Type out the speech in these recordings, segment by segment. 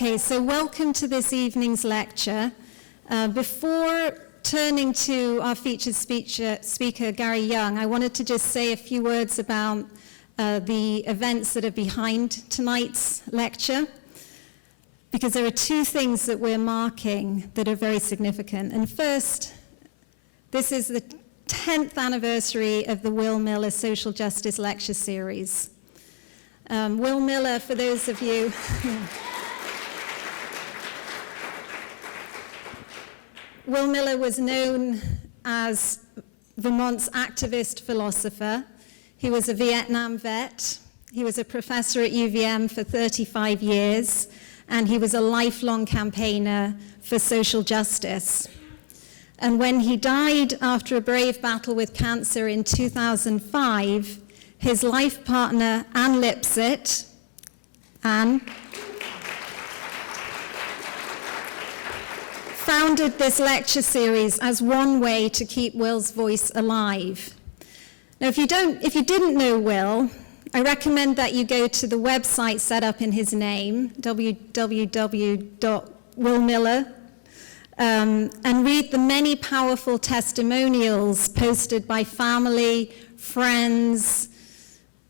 Okay, so welcome to this evening's lecture. Before turning to our featured speaker, Gary Younge, I wanted to just say a few words about the events that are behind tonight's lecture, because there are two things that we're marking that are very significant. And first, this is the 10th anniversary of the Will Miller Social Justice Lecture Series. Will Miller, for those of you... Will Miller was known as Vermont's activist philosopher. He was a Vietnam vet. He was a professor at UVM for 35 years, and he was a lifelong campaigner for social justice. And when he died after a brave battle with cancer in 2005, his life partner, Ann Lipsett, founded this lecture series as one way to keep Will's voice alive. Now, if you didn't know Will, I recommend that you go to the website set up in his name, www.willmiller, and read the many powerful testimonials posted by family, friends,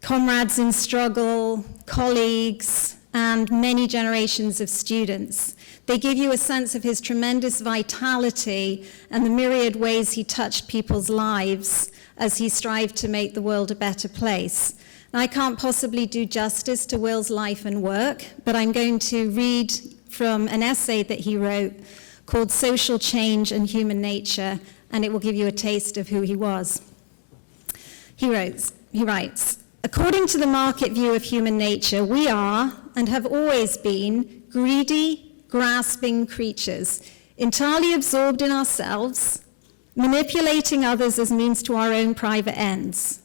comrades in struggle, colleagues, and many generations of students. They give you a sense of his tremendous vitality and the myriad ways he touched people's lives as he strived to make the world a better place. Now, I can't possibly do justice to Will's life and work, but I'm going to read from an essay that he wrote called Social Change and Human Nature, and it will give you a taste of who he was. He writes, according to the market view of human nature, we are, and have always been, greedy, grasping creatures, entirely absorbed in ourselves, manipulating others as means to our own private ends.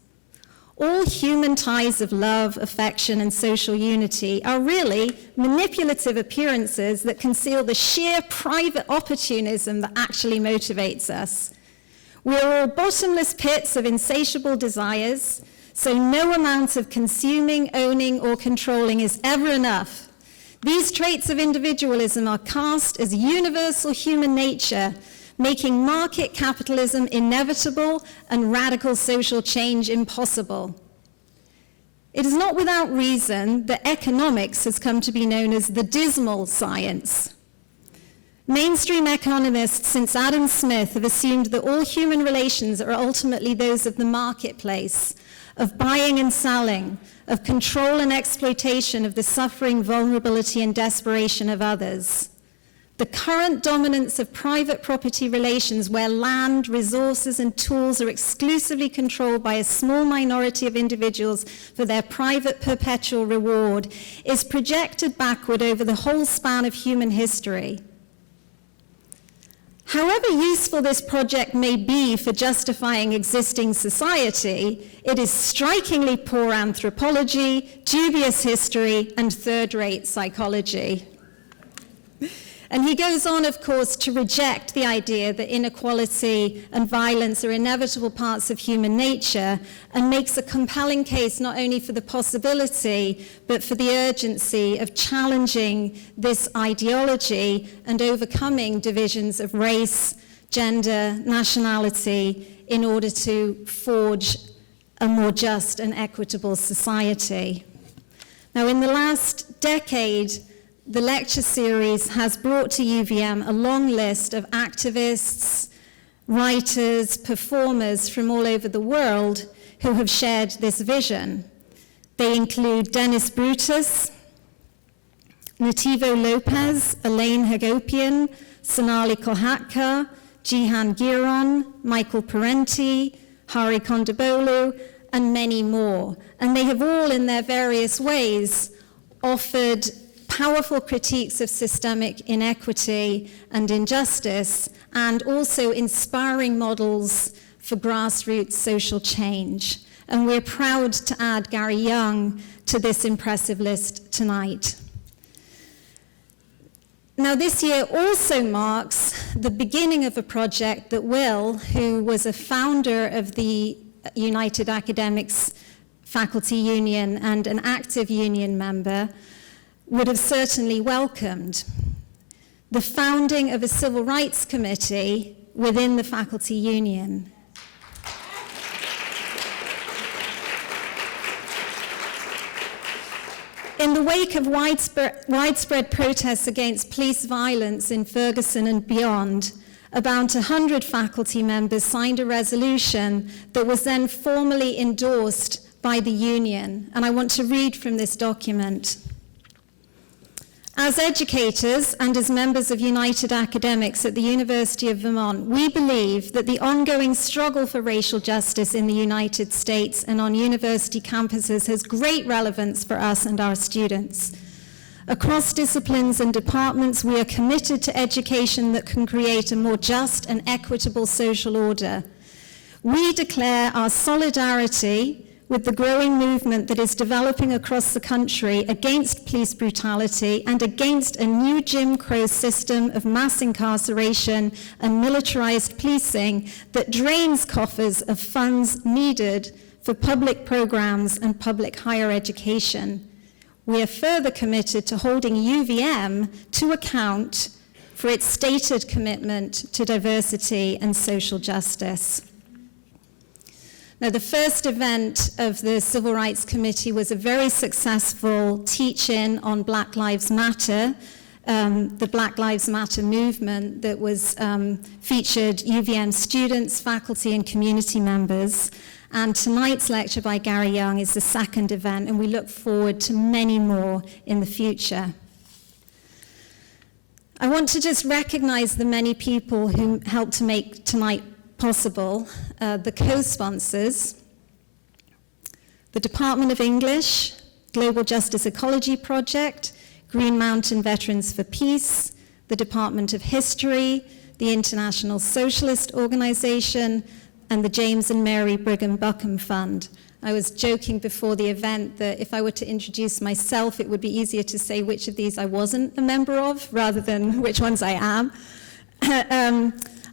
All human ties of love, affection, and social unity are really manipulative appearances that conceal the sheer private opportunism that actually motivates us. We are all bottomless pits of insatiable desires, so no amount of consuming, owning, or controlling is ever enough. These traits of individualism are cast as universal human nature, making market capitalism inevitable and radical social change impossible. It is not without reason that economics has come to be known as the dismal science. Mainstream economists since Adam Smith have assumed that all human relations are ultimately those of the marketplace, of buying and selling, of control and exploitation of the suffering, vulnerability, and desperation of others. The current dominance of private property relations, where land, resources, and tools are exclusively controlled by a small minority of individuals for their private perpetual reward, is projected backward over the whole span of human history. However useful this project may be for justifying existing society, it is strikingly poor anthropology, dubious history, and third-rate psychology. And he goes on, of course, to reject the idea that inequality and violence are inevitable parts of human nature, and makes a compelling case not only for the possibility, but for the urgency of challenging this ideology and overcoming divisions of race, gender, nationality, in order to forge a more just and equitable society. Now, in the last decade, the lecture series has brought to UVM a long list of activists, writers, performers from all over the world who have shared this vision. They include Dennis Brutus, Nativo Lopez, Elaine Hagopian, Sonali Kohatka, Jihan Giron, Michael Parenti, Hari Kondabolu, and many more. And they have all, in their various ways, offered powerful critiques of systemic inequity and injustice, and also inspiring models for grassroots social change. And we're proud to add Gary Younge to this impressive list tonight. Now, this year also marks the beginning of a project that Will, who was a founder of the United Academics Faculty Union and an active union member, would have certainly welcomed the founding of a civil rights committee within the faculty union. In the wake of widespread protests against police violence in Ferguson and beyond, about 100 faculty members signed a resolution that was then formally endorsed by the union. And I want to read from this document. As educators and as members of United Academics at the University of Vermont, we believe that the ongoing struggle for racial justice in the United States and on university campuses has great relevance for us and our students. Across disciplines and departments, we are committed to education that can create a more just and equitable social order. We declare our solidarity with the growing movement that is developing across the country against police brutality and against a new Jim Crow system of mass incarceration and militarized policing that drains coffers of funds needed for public programs and public higher education. We are further committed to holding UVM to account for its stated commitment to diversity and social justice. Now, the first event of the Civil Rights Committee was a very successful teach-in on Black Lives Matter, the Black Lives Matter movement that was featured UVM students, faculty, and community members. And tonight's lecture by Gary Younge is the second event, and we look forward to many more in the future. I want to just recognize the many people who helped to make tonight possible, the co-sponsors, the Department of English, Global Justice Ecology Project, Green Mountain Veterans for Peace, the Department of History, the International Socialist Organization, and the James and Mary Brigham Buckham Fund. I was joking before the event that if I were to introduce myself, it would be easier to say which of these I wasn't a member of rather than which ones I am.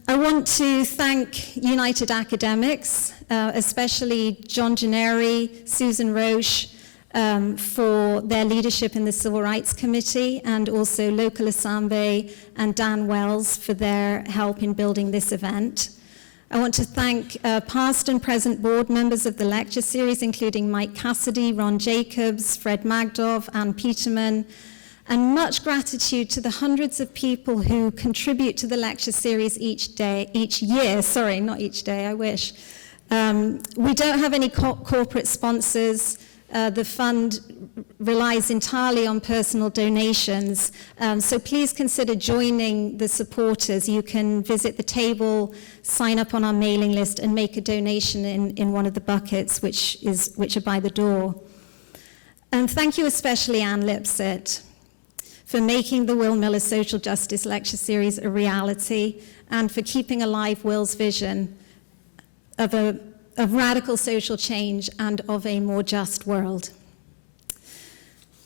I want to thank United Academics, especially John Gennari, Susan Roche, for their leadership in the Civil Rights Committee, and also Local Assembly and Dan Wells for their help in building this event. I want to thank past and present board members of the lecture series, including Mike Cassidy, Ron Jacobs, Fred Magdov, Ann Peterman, and much gratitude to the hundreds of people who contribute to the lecture series each year. Sorry, not each day, I wish. We don't have any corporate sponsors. The fund relies entirely on personal donations. So please consider joining the supporters. You can visit the table, sign up on our mailing list, and make a donation in one of the buckets, which are by the door. And thank you especially, Ann Lipset, for making the Will Miller Social Justice Lecture Series a reality, and for keeping alive Will's vision of radical social change and of a more just world.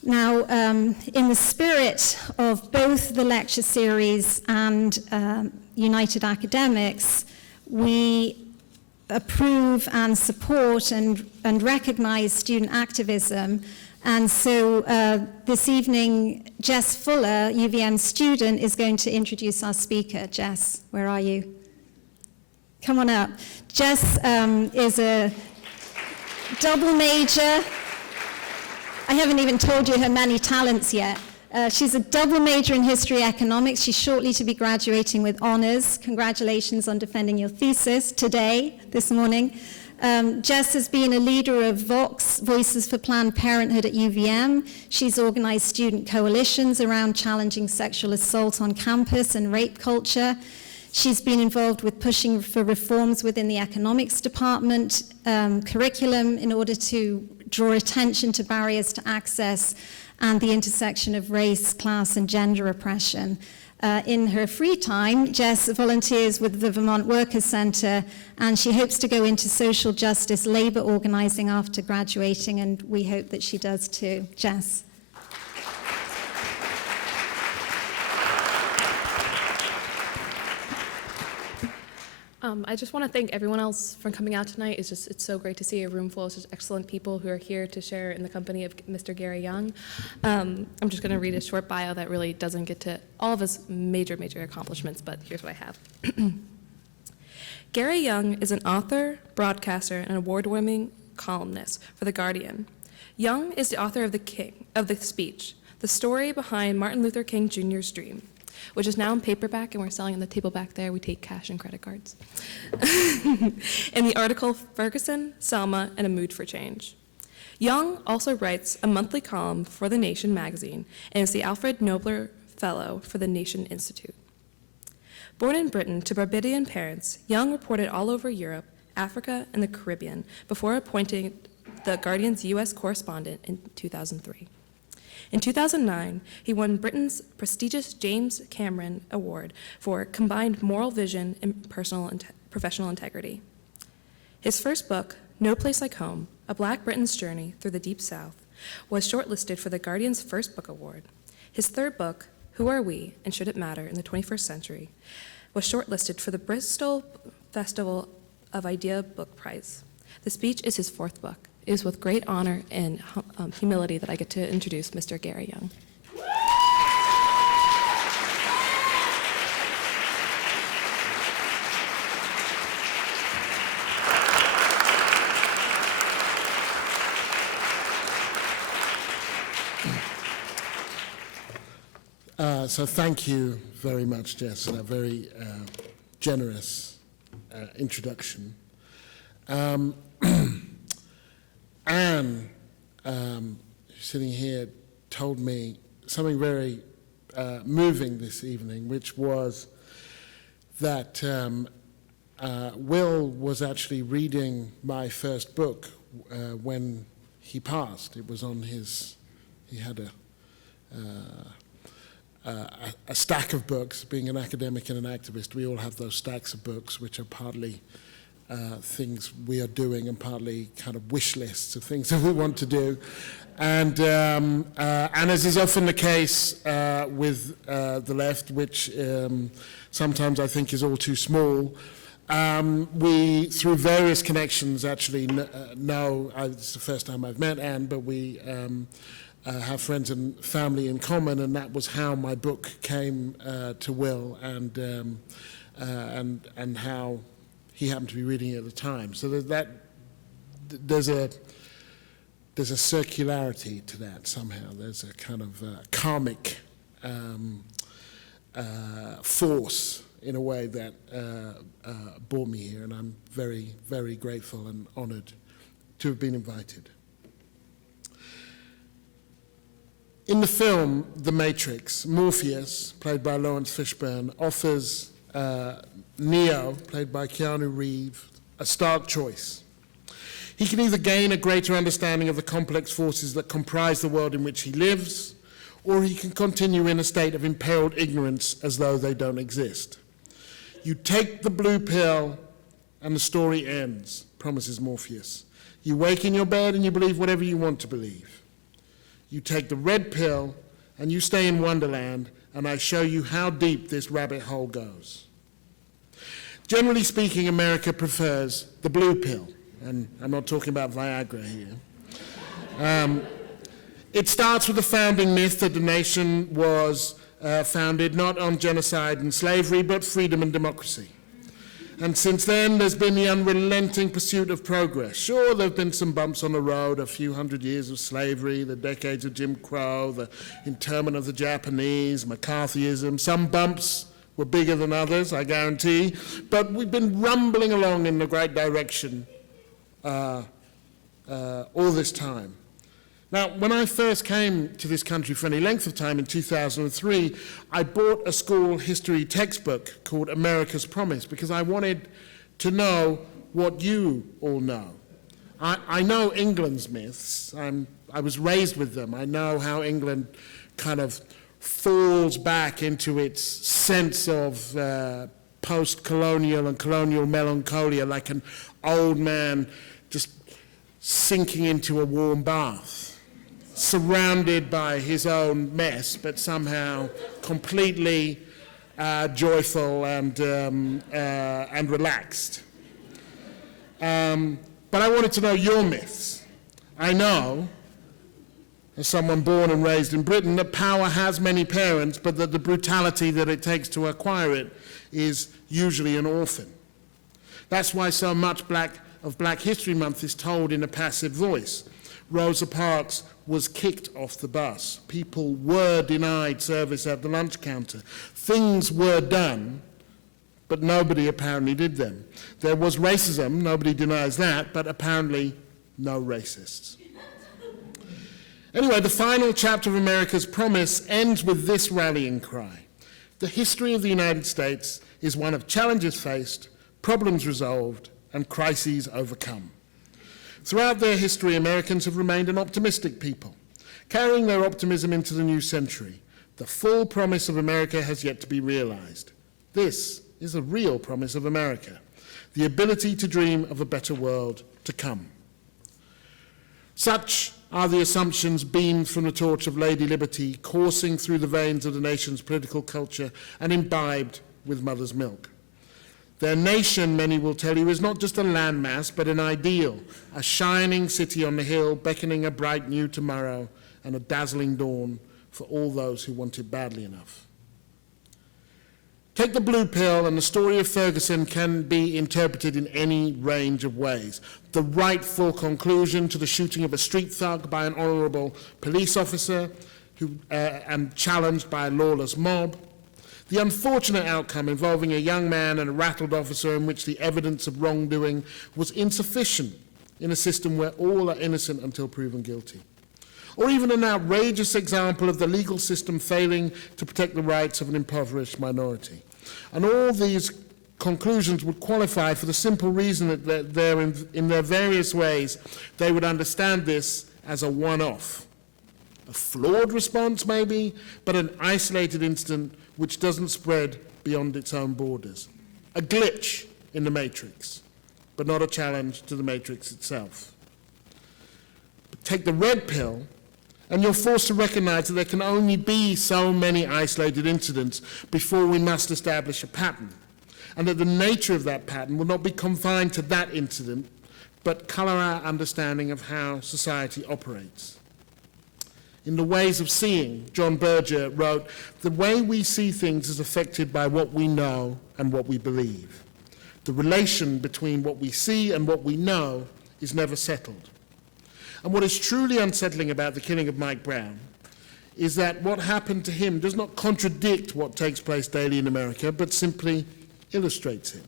Now, in the spirit of both the lecture series and United Academics, we approve and support and recognize student activism. And so this evening, Jess Fuller, UVM student, is going to introduce our speaker. Jess, where are you? Come on up. Jess is a double major. I haven't even told you her many talents yet. She's a double major in history economics. She's shortly to be graduating with honors. Congratulations on defending your thesis today, this morning. Jess has been a leader of Vox, Voices for Planned Parenthood at UVM. She's organized student coalitions around challenging sexual assault on campus and rape culture. She's been involved with pushing for reforms within the economics department curriculum in order to draw attention to barriers to access and the intersection of race, class, and gender oppression. In her free time, Jess volunteers with the Vermont Workers' Center, and she hopes to go into social justice labor organizing after graduating, and we hope that she does too. Jess. I just want to thank everyone else for coming out tonight. It's so great to see a room full of such excellent people who are here to share in the company of Mr. Gary Younge. I'm just going to read a short bio that really doesn't get to all of his major accomplishments, but here's what I have. Gary Younge is an author, broadcaster, and award-winning columnist for The Guardian. Younge is the author of The Speech, the story behind Martin Luther King Jr.'s dream, which is now in paperback, and we're selling on the table back there. We take cash and credit cards. In the article, Ferguson, Selma, and a Mood for Change. Younge also writes a monthly column for The Nation magazine and is the Alfred Nobler Fellow for the Nation Institute. Born in Britain to Barbadian parents, Younge reported all over Europe, Africa, and the Caribbean before appointing the Guardian's U.S. correspondent in 2003. In 2009, he won Britain's prestigious James Cameron Award for combined moral vision and professional integrity. His first book, No Place Like Home, A Black Britain's Journey Through the Deep South, was shortlisted for the Guardian's First Book Award. His third book, Who Are We and Should It Matter in the 21st Century, was shortlisted for the Bristol Festival of Idea Book Prize. The Speech is his fourth book. It is with great honor and humility that I get to introduce Mr. Gary Younge. So thank you very much, Jess, for that very generous introduction. Anne, sitting here, told me something very moving this evening, which was that Will was actually reading my first book when he passed. It was on he had a stack of books. Being an academic and an activist, we all have those stacks of books, which are partly things we are doing and partly kind of wish lists of things that we want to do. And as is often the case with the left, which sometimes I think is all too small, we, through various connections, actually know, it's the first time I've met Anne, but we have friends and family in common, and that was how my book came to Will, and how he happened to be reading it at the time. So there's a circularity to that somehow. There's a kind of karmic force in a way that brought me here, and I'm very, very grateful and honored to have been invited. In the film The Matrix, Morpheus, played by Lawrence Fishburne, offers Neo, played by Keanu Reeves, a stark choice. He can either gain a greater understanding of the complex forces that comprise the world in which he lives, or he can continue in a state of impaled ignorance as though they don't exist. You take the blue pill and the story ends, promises Morpheus. You wake in your bed and you believe whatever you want to believe. You take the red pill and you stay in Wonderland, and I show you how deep this rabbit hole goes. Generally speaking, America prefers the blue pill, and I'm not talking about Viagra here. It starts with the founding myth that the nation was founded not on genocide and slavery, but freedom and democracy. And since then, there's been the unrelenting pursuit of progress. Sure, there have been some bumps on the road, a few hundred years of slavery, the decades of Jim Crow, the internment of the Japanese, McCarthyism. Some bumps were bigger than others, I guarantee, but we've been rumbling along in the right direction all this time. Now, when I first came to this country for any length of time in 2003, I bought a school history textbook called America's Promise because I wanted to know what you all know. I know England's myths. I was raised with them. I know how England kind of falls back into its sense of post-colonial and colonial melancholia, like an old man just sinking into a warm bath, surrounded by his own mess, but somehow completely joyful and relaxed. But I wanted to know your myths. I know, as someone born and raised in Britain, that power has many parents, but that the brutality that it takes to acquire it is usually an orphan. That's why so much of Black History Month is told in a passive voice. Rosa Parks was kicked off the bus. People were denied service at the lunch counter. Things were done, but nobody apparently did them. There was racism, nobody denies that, but apparently no racists. Anyway, the final chapter of America's promise ends with this rallying cry. The history of the United States is one of challenges faced, problems resolved, and crises overcome. Throughout their history, Americans have remained an optimistic people, carrying their optimism into the new century. The full promise of America has yet to be realized. This is a real promise of America, the ability to dream of a better world to come. Such are the assumptions beamed from the torch of Lady Liberty, coursing through the veins of the nation's political culture and imbibed with mother's milk. Their nation, many will tell you, is not just a landmass, but an ideal, a shining city on the hill, beckoning a bright new tomorrow and a dazzling dawn for all those who want it badly enough. Take the blue pill, and the story of Ferguson can be interpreted in any range of ways. The rightful conclusion to the shooting of a street thug by an honorable police officer and challenged by a lawless mob. The unfortunate outcome involving a young man and a rattled officer in which the evidence of wrongdoing was insufficient in a system where all are innocent until proven guilty. Or even an outrageous example of the legal system failing to protect the rights of an impoverished minority. And all these conclusions would qualify for the simple reason that in their various ways they would understand this as a one-off. A flawed response maybe, but an isolated incident which doesn't spread beyond its own borders. A glitch in the matrix, but not a challenge to the matrix itself. But take the red pill, and you're forced to recognize that there can only be so many isolated incidents before we must establish a pattern, and that the nature of that pattern will not be confined to that incident, but color our understanding of how society operates. In The Ways of Seeing, John Berger wrote, "The way we see things is affected by what we know and what we believe. The relation between what we see and what we know is never settled." And what is truly unsettling about the killing of Mike Brown is that what happened to him does not contradict what takes place daily in America, but simply illustrates it.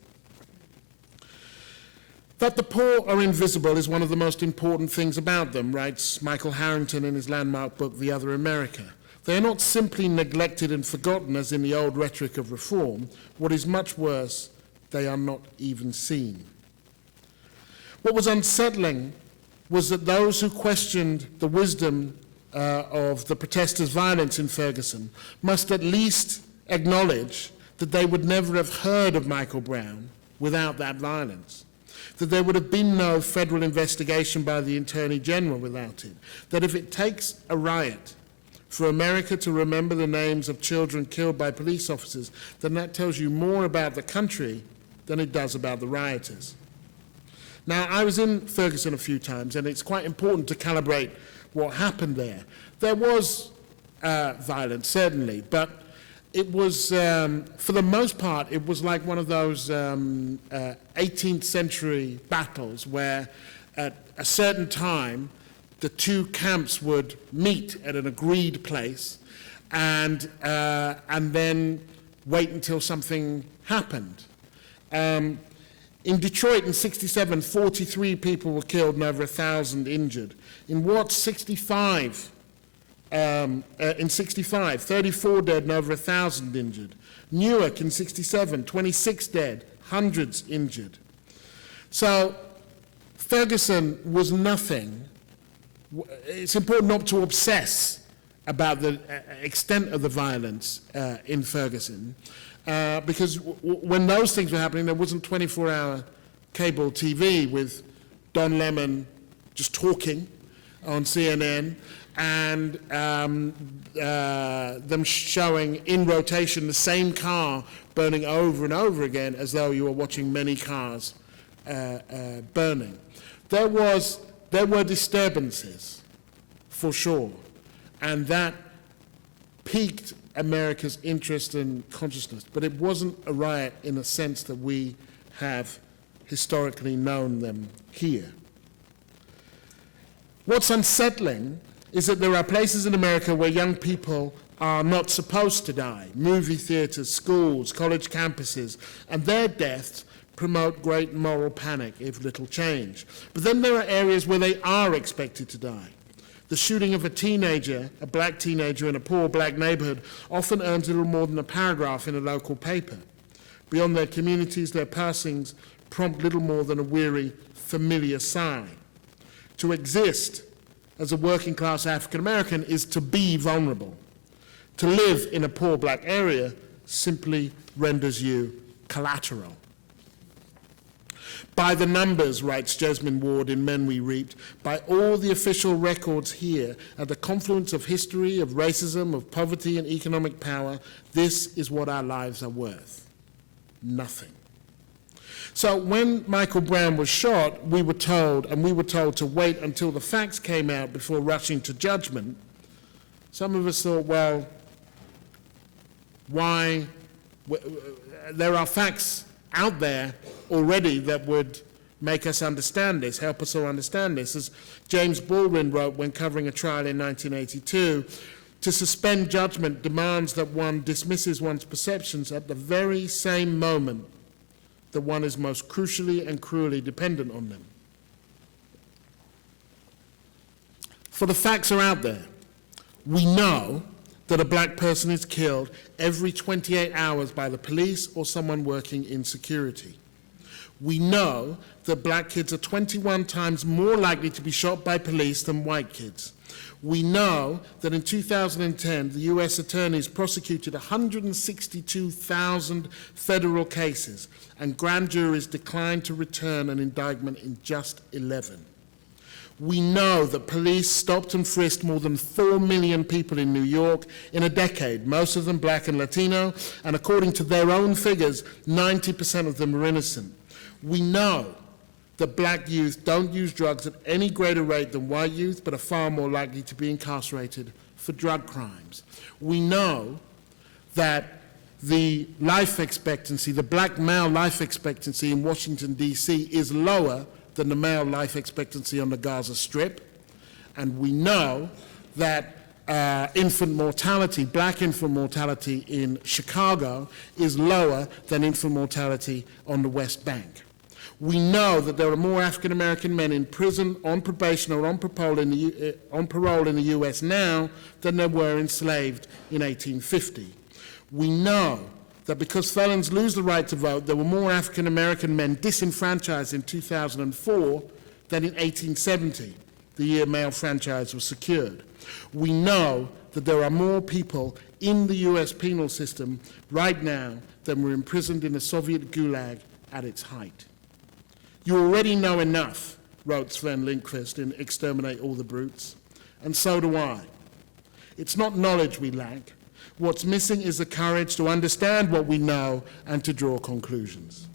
That the poor are invisible is one of the most important things about them, writes Michael Harrington in his landmark book, The Other America. They are not simply neglected and forgotten as in the old rhetoric of reform. What is much worse, they are not even seen. What was unsettling was that those who questioned the wisdom of the protesters' violence in Ferguson must at least acknowledge that they would never have heard of Michael Brown without that violence, that there would have been no federal investigation by the Attorney General without it, that if it takes a riot for America to remember the names of children killed by police officers, then that tells you more about the country than it does about the rioters. Now, I was in Ferguson a few times, and it's quite important to calibrate what happened there. There was violence, certainly, but it was, for the most part, it was like one of those 18th century battles where at a certain time the two camps would meet at an agreed place and then wait until something happened. In Detroit in 1967, 43 people were killed and over 1,000 injured. In Watts, 65, 34 dead and over 1,000 injured. Newark in 1967, 26 dead, hundreds injured. So Ferguson was nothing. It's important not to obsess about the extent of the violence in Ferguson, because when those things were happening, there wasn't 24-hour cable TV with Don Lemon just talking on CNN, and them showing in rotation the same car burning over and over again as though you were watching many cars burning. There were disturbances, for sure, and that piqued America's interest and consciousness, but it wasn't a riot in the sense that we have historically known them here. What's unsettling is that there are places in America where young people are not supposed to die. Movie theaters, schools, college campuses, and their deaths promote great moral panic if little change. But then there are areas where they are expected to die. The shooting of a teenager, a black teenager in a poor black neighborhood, often earns little more than a paragraph in a local paper. Beyond their communities, their passings prompt little more than a weary, familiar sigh. To exist as a working-class African-American is to be vulnerable. To live in a poor black area simply renders you collateral. By the numbers, writes Jesmyn Ward in Men We Reaped, by all the official records here, at the confluence of history, of racism, of poverty and economic power, this is what our lives are worth. Nothing. So when Michael Brown was shot, we were told to wait until the facts came out before rushing to judgment. Some of us thought, well, why? There are facts out there already that would make us understand this, help us all understand this. As James Baldwin wrote when covering a trial in 1982, to suspend judgment demands that one dismisses one's perceptions at the very same moment that one is most crucially and cruelly dependent on them. For the facts are out there. We know that a black person is killed every 28 hours by the police or someone working in security. We know that black kids are 21 times more likely to be shot by police than white kids. We know that in 2010, the US attorneys prosecuted 162,000 federal cases, and grand juries declined to return an indictment in just 11. We know that police stopped and frisked more than 4 million people in New York in a decade, most of them black and Latino, and according to their own figures, 90% of them are innocent. We know that black youth don't use drugs at any greater rate than white youth, but are far more likely to be incarcerated for drug crimes. We know that the life expectancy, the black male life expectancy in Washington, D.C. is lower than the male life expectancy on the Gaza Strip. And we know that infant mortality, black infant mortality in Chicago is lower than infant mortality on the West Bank. We know that there are more African-American men in prison, on probation, or on parole in the US now than there were enslaved in 1850. We know that because felons lose the right to vote, there were more African-American men disenfranchised in 2004 than in 1870, the year male franchise was secured. We know that there are more people in the US penal system right now than were imprisoned in the Soviet Gulag at its height. You already know enough, wrote Sven Lindqvist in Exterminate All the Brutes, and so do I. It's not knowledge we lack. What's missing is the courage to understand what we know and to draw conclusions.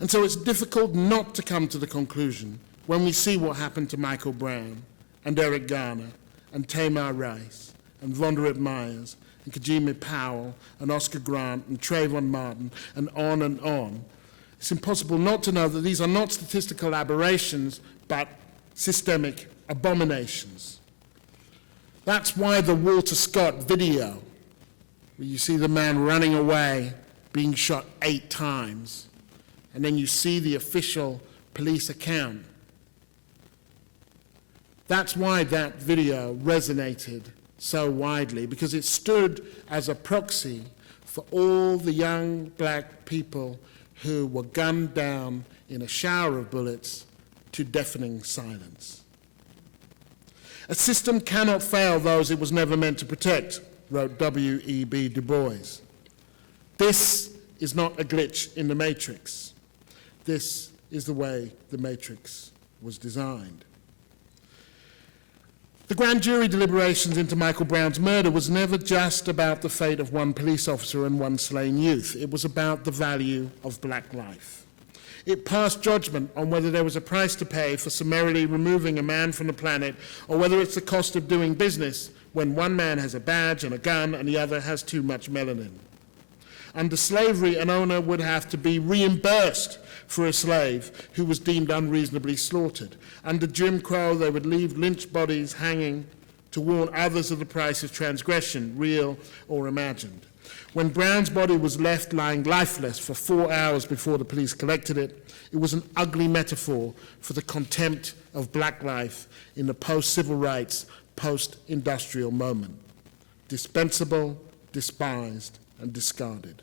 And so it's difficult not to come to the conclusion when we see what happened to Michael Brown and Eric Garner and Tamar Rice and Vonderrit Myers and Kajimi Powell and Oscar Grant and Trayvon Martin and on. It's impossible not to know that these are not statistical aberrations, but systemic abominations. That's why the Walter Scott video, where you see the man running away, being shot 8 times, and then you see the official police account. That's why that video resonated so widely, because it stood as a proxy for all the young black people who were gunned down in a shower of bullets to deafening silence. A system cannot fail those it was never meant to protect, wrote W.E.B. Du Bois. This is not a glitch in the Matrix. This is the way the Matrix was designed. The grand jury deliberations into Michael Brown's murder was never just about the fate of one police officer and one slain youth. It was about the value of black life. It passed judgment on whether there was a price to pay for summarily removing a man from the planet, or whether it's the cost of doing business when one man has a badge and a gun and the other has too much melanin. Under slavery, an owner would have to be reimbursed for a slave who was deemed unreasonably slaughtered. Under Jim Crow, they would leave lynched bodies hanging to warn others of the price of transgression, real or imagined. When Brown's body was left lying lifeless for 4 hours before the police collected it, it was an ugly metaphor for the contempt of black life in the post-civil rights, post-industrial moment. Dispensable, despised, and discarded.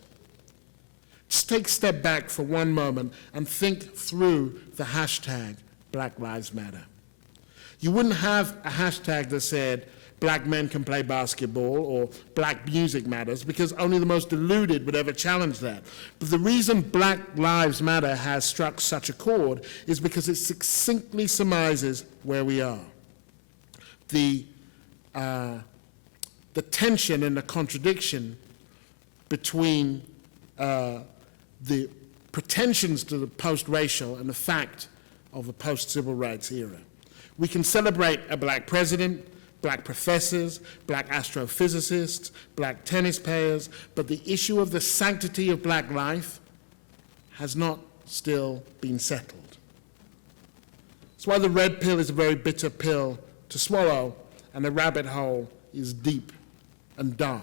Just take a step back for one moment and think through the hashtag Black Lives Matter. You wouldn't have a hashtag that said black men can play basketball or black music matters, because only the most deluded would ever challenge that. But the reason Black Lives Matter has struck such a chord is because it succinctly surmises where we are. The tension and the contradiction between the pretensions to the post-racial and the fact of the post-civil rights era. We can celebrate a black president, black professors, black astrophysicists, black tennis players, but the issue of the sanctity of black life has not still been settled. That's why the red pill is a very bitter pill to swallow, and the rabbit hole is deep and dark.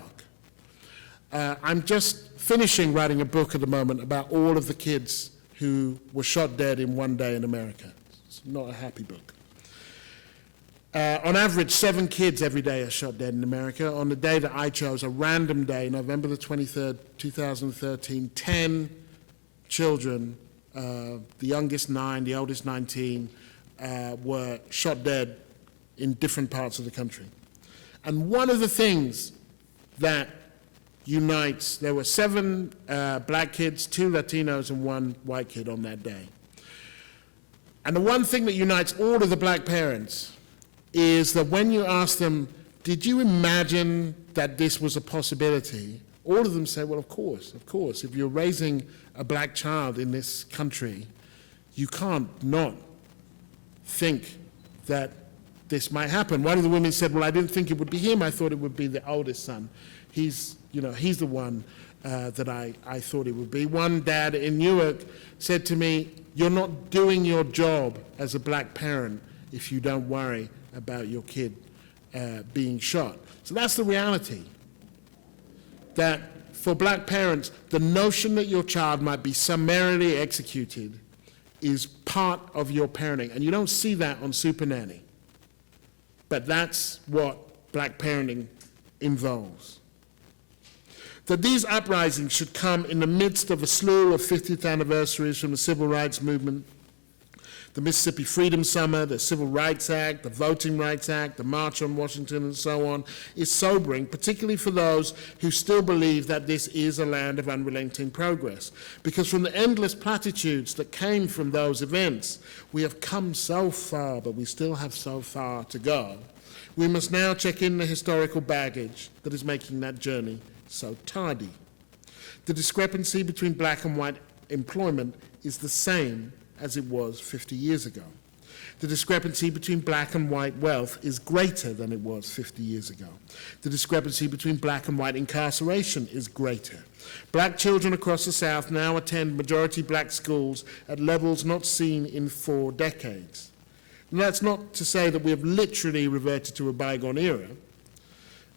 I'm just finishing writing a book at the moment about all of the kids who were shot dead in one day in America. It's not a happy book. On average, 7 kids every day are shot dead in America. On the day that I chose, a random day, November the 23rd, 2013, 10 children, the youngest 9, the oldest 19, were shot dead in different parts of the country. And one of the things that unites, there were 7 black kids, 2 Latinos, and 1 white kid on that day. And the one thing that unites all of the black parents is that when you ask them, did you imagine that this was a possibility? All of them say, well, of course. If you're raising a black child in this country, you can't not think that this might happen. One of the women said, well, I didn't think it would be him. I thought it would be the oldest son. He's the one that I thought it would be. One dad in Newark said to me, you're not doing your job as a black parent if you don't worry about your kid being shot. So that's the reality. That for black parents, the notion that your child might be summarily executed is part of your parenting. And you don't see that on Super Nanny. But that's what black parenting involves. That these uprisings should come in the midst of a slew of 50th anniversaries from the Civil Rights Movement, the Mississippi Freedom Summer, the Civil Rights Act, the Voting Rights Act, the March on Washington, and so on, is sobering, particularly for those who still believe that this is a land of unrelenting progress. Because from the endless platitudes that came from those events, we have come so far, but we still have so far to go. We must now check in the historical baggage that is making that journey so tardy. The discrepancy between black and white employment is the same as it was 50 years ago. The discrepancy between black and white wealth is greater than it was 50 years ago. The discrepancy between black and white incarceration is greater. Black children across the South now attend majority black schools at levels not seen in 4 decades. And that's not to say that we have literally reverted to a bygone era.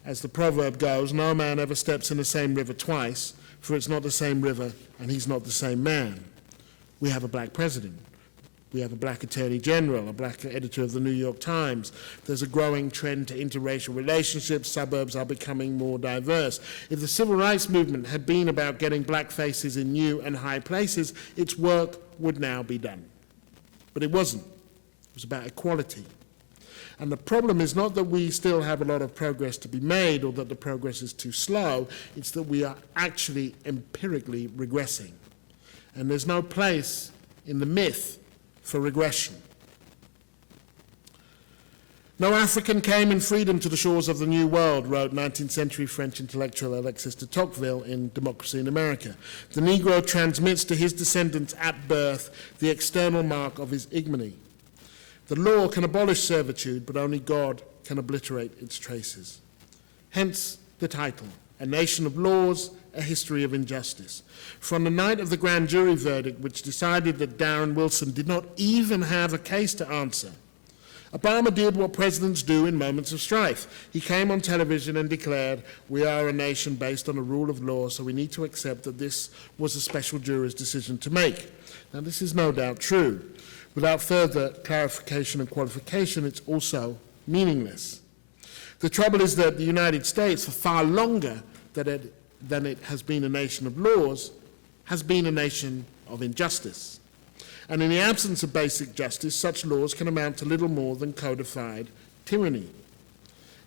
As the proverb goes, no man ever steps in the same river twice, for it's not the same river and he's not the same man. We have a black president. We have a black attorney general, a black editor of the New York Times. There's a growing trend to interracial relationships. Suburbs are becoming more diverse. If the civil rights movement had been about getting black faces in new and high places, its work would now be done. But it wasn't. It was about equality. And the problem is not that we still have a lot of progress to be made or that the progress is too slow, it's that we are actually empirically regressing. And there's no place in the myth for regression. No African came in freedom to the shores of the New World, wrote 19th century French intellectual Alexis de Tocqueville in Democracy in America. The Negro transmits to his descendants at birth the external mark of his ignominy. The law can abolish servitude, but only God can obliterate its traces. Hence the title, A Nation of Laws, A History of Injustice. From the night of the grand jury verdict, which decided that Darren Wilson did not even have a case to answer, Obama did what presidents do in moments of strife. He came on television and declared, "We are a nation based on a rule of law, so we need to accept that this was a special juror's decision to make." Now, this is no doubt true. Without further clarification and qualification, it's also meaningless. The trouble is that the United States, for far longer than it has been a nation of laws, has been a nation of injustice. And in the absence of basic justice, such laws can amount to little more than codified tyranny.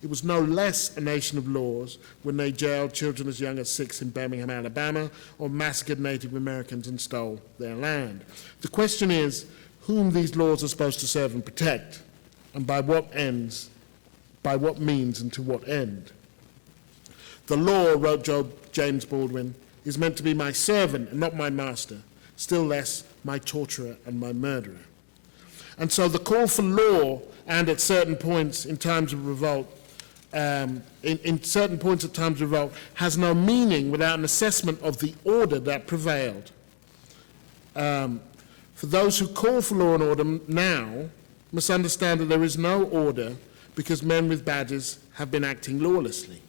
It was no less a nation of laws when they jailed children as young as 6 in Birmingham, Alabama, or massacred Native Americans and stole their land. The question is whom these laws are supposed to serve and protect, and by what means and to what end. The law, wrote James Baldwin, is meant to be my servant and not my master, still less my torturer and my murderer. And so the call for law, and at certain points in times of revolt, in certain points at times of revolt, has no meaning without an assessment of the order that prevailed. For those who call for law and order now must understand that there is no order because men with badges have been acting lawlessly.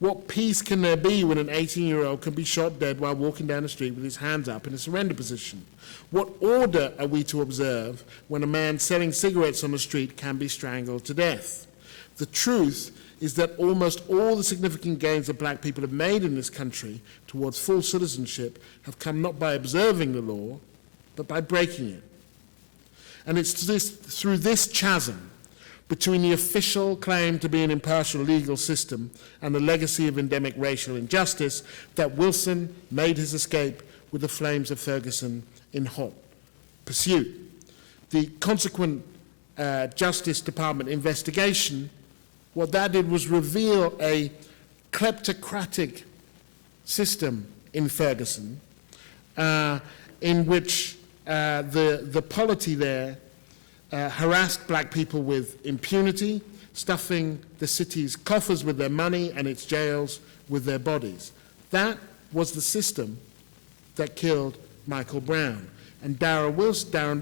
What peace can there be when an 18-year-old can be shot dead while walking down the street with his hands up in a surrender position? What order are we to observe when a man selling cigarettes on the street can be strangled to death? The truth is that almost all the significant gains that black people have made in this country towards full citizenship have come not by observing the law, but by breaking it. And it's through this chasm between the official claim to be an impartial legal system and the legacy of endemic racial injustice that Wilson made his escape with the flames of Ferguson in hot pursuit. The consequent Justice Department investigation, what that did was reveal a kleptocratic system in Ferguson in which the polity there harassed black people with impunity, stuffing the city's coffers with their money and its jails with their bodies. That was the system that killed Michael Brown. And Darren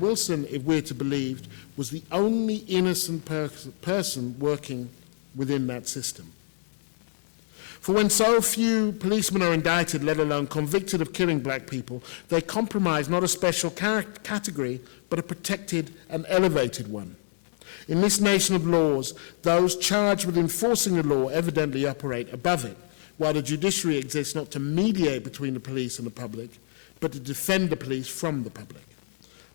Wilson, if we're to believe, was the only innocent person working within that system. For when so few policemen are indicted, let alone convicted of killing black people, they compromise not a special category, but a protected and elevated one. In this nation of laws, those charged with enforcing the law evidently operate above it, while the judiciary exists not to mediate between the police and the public, but to defend the police from the public.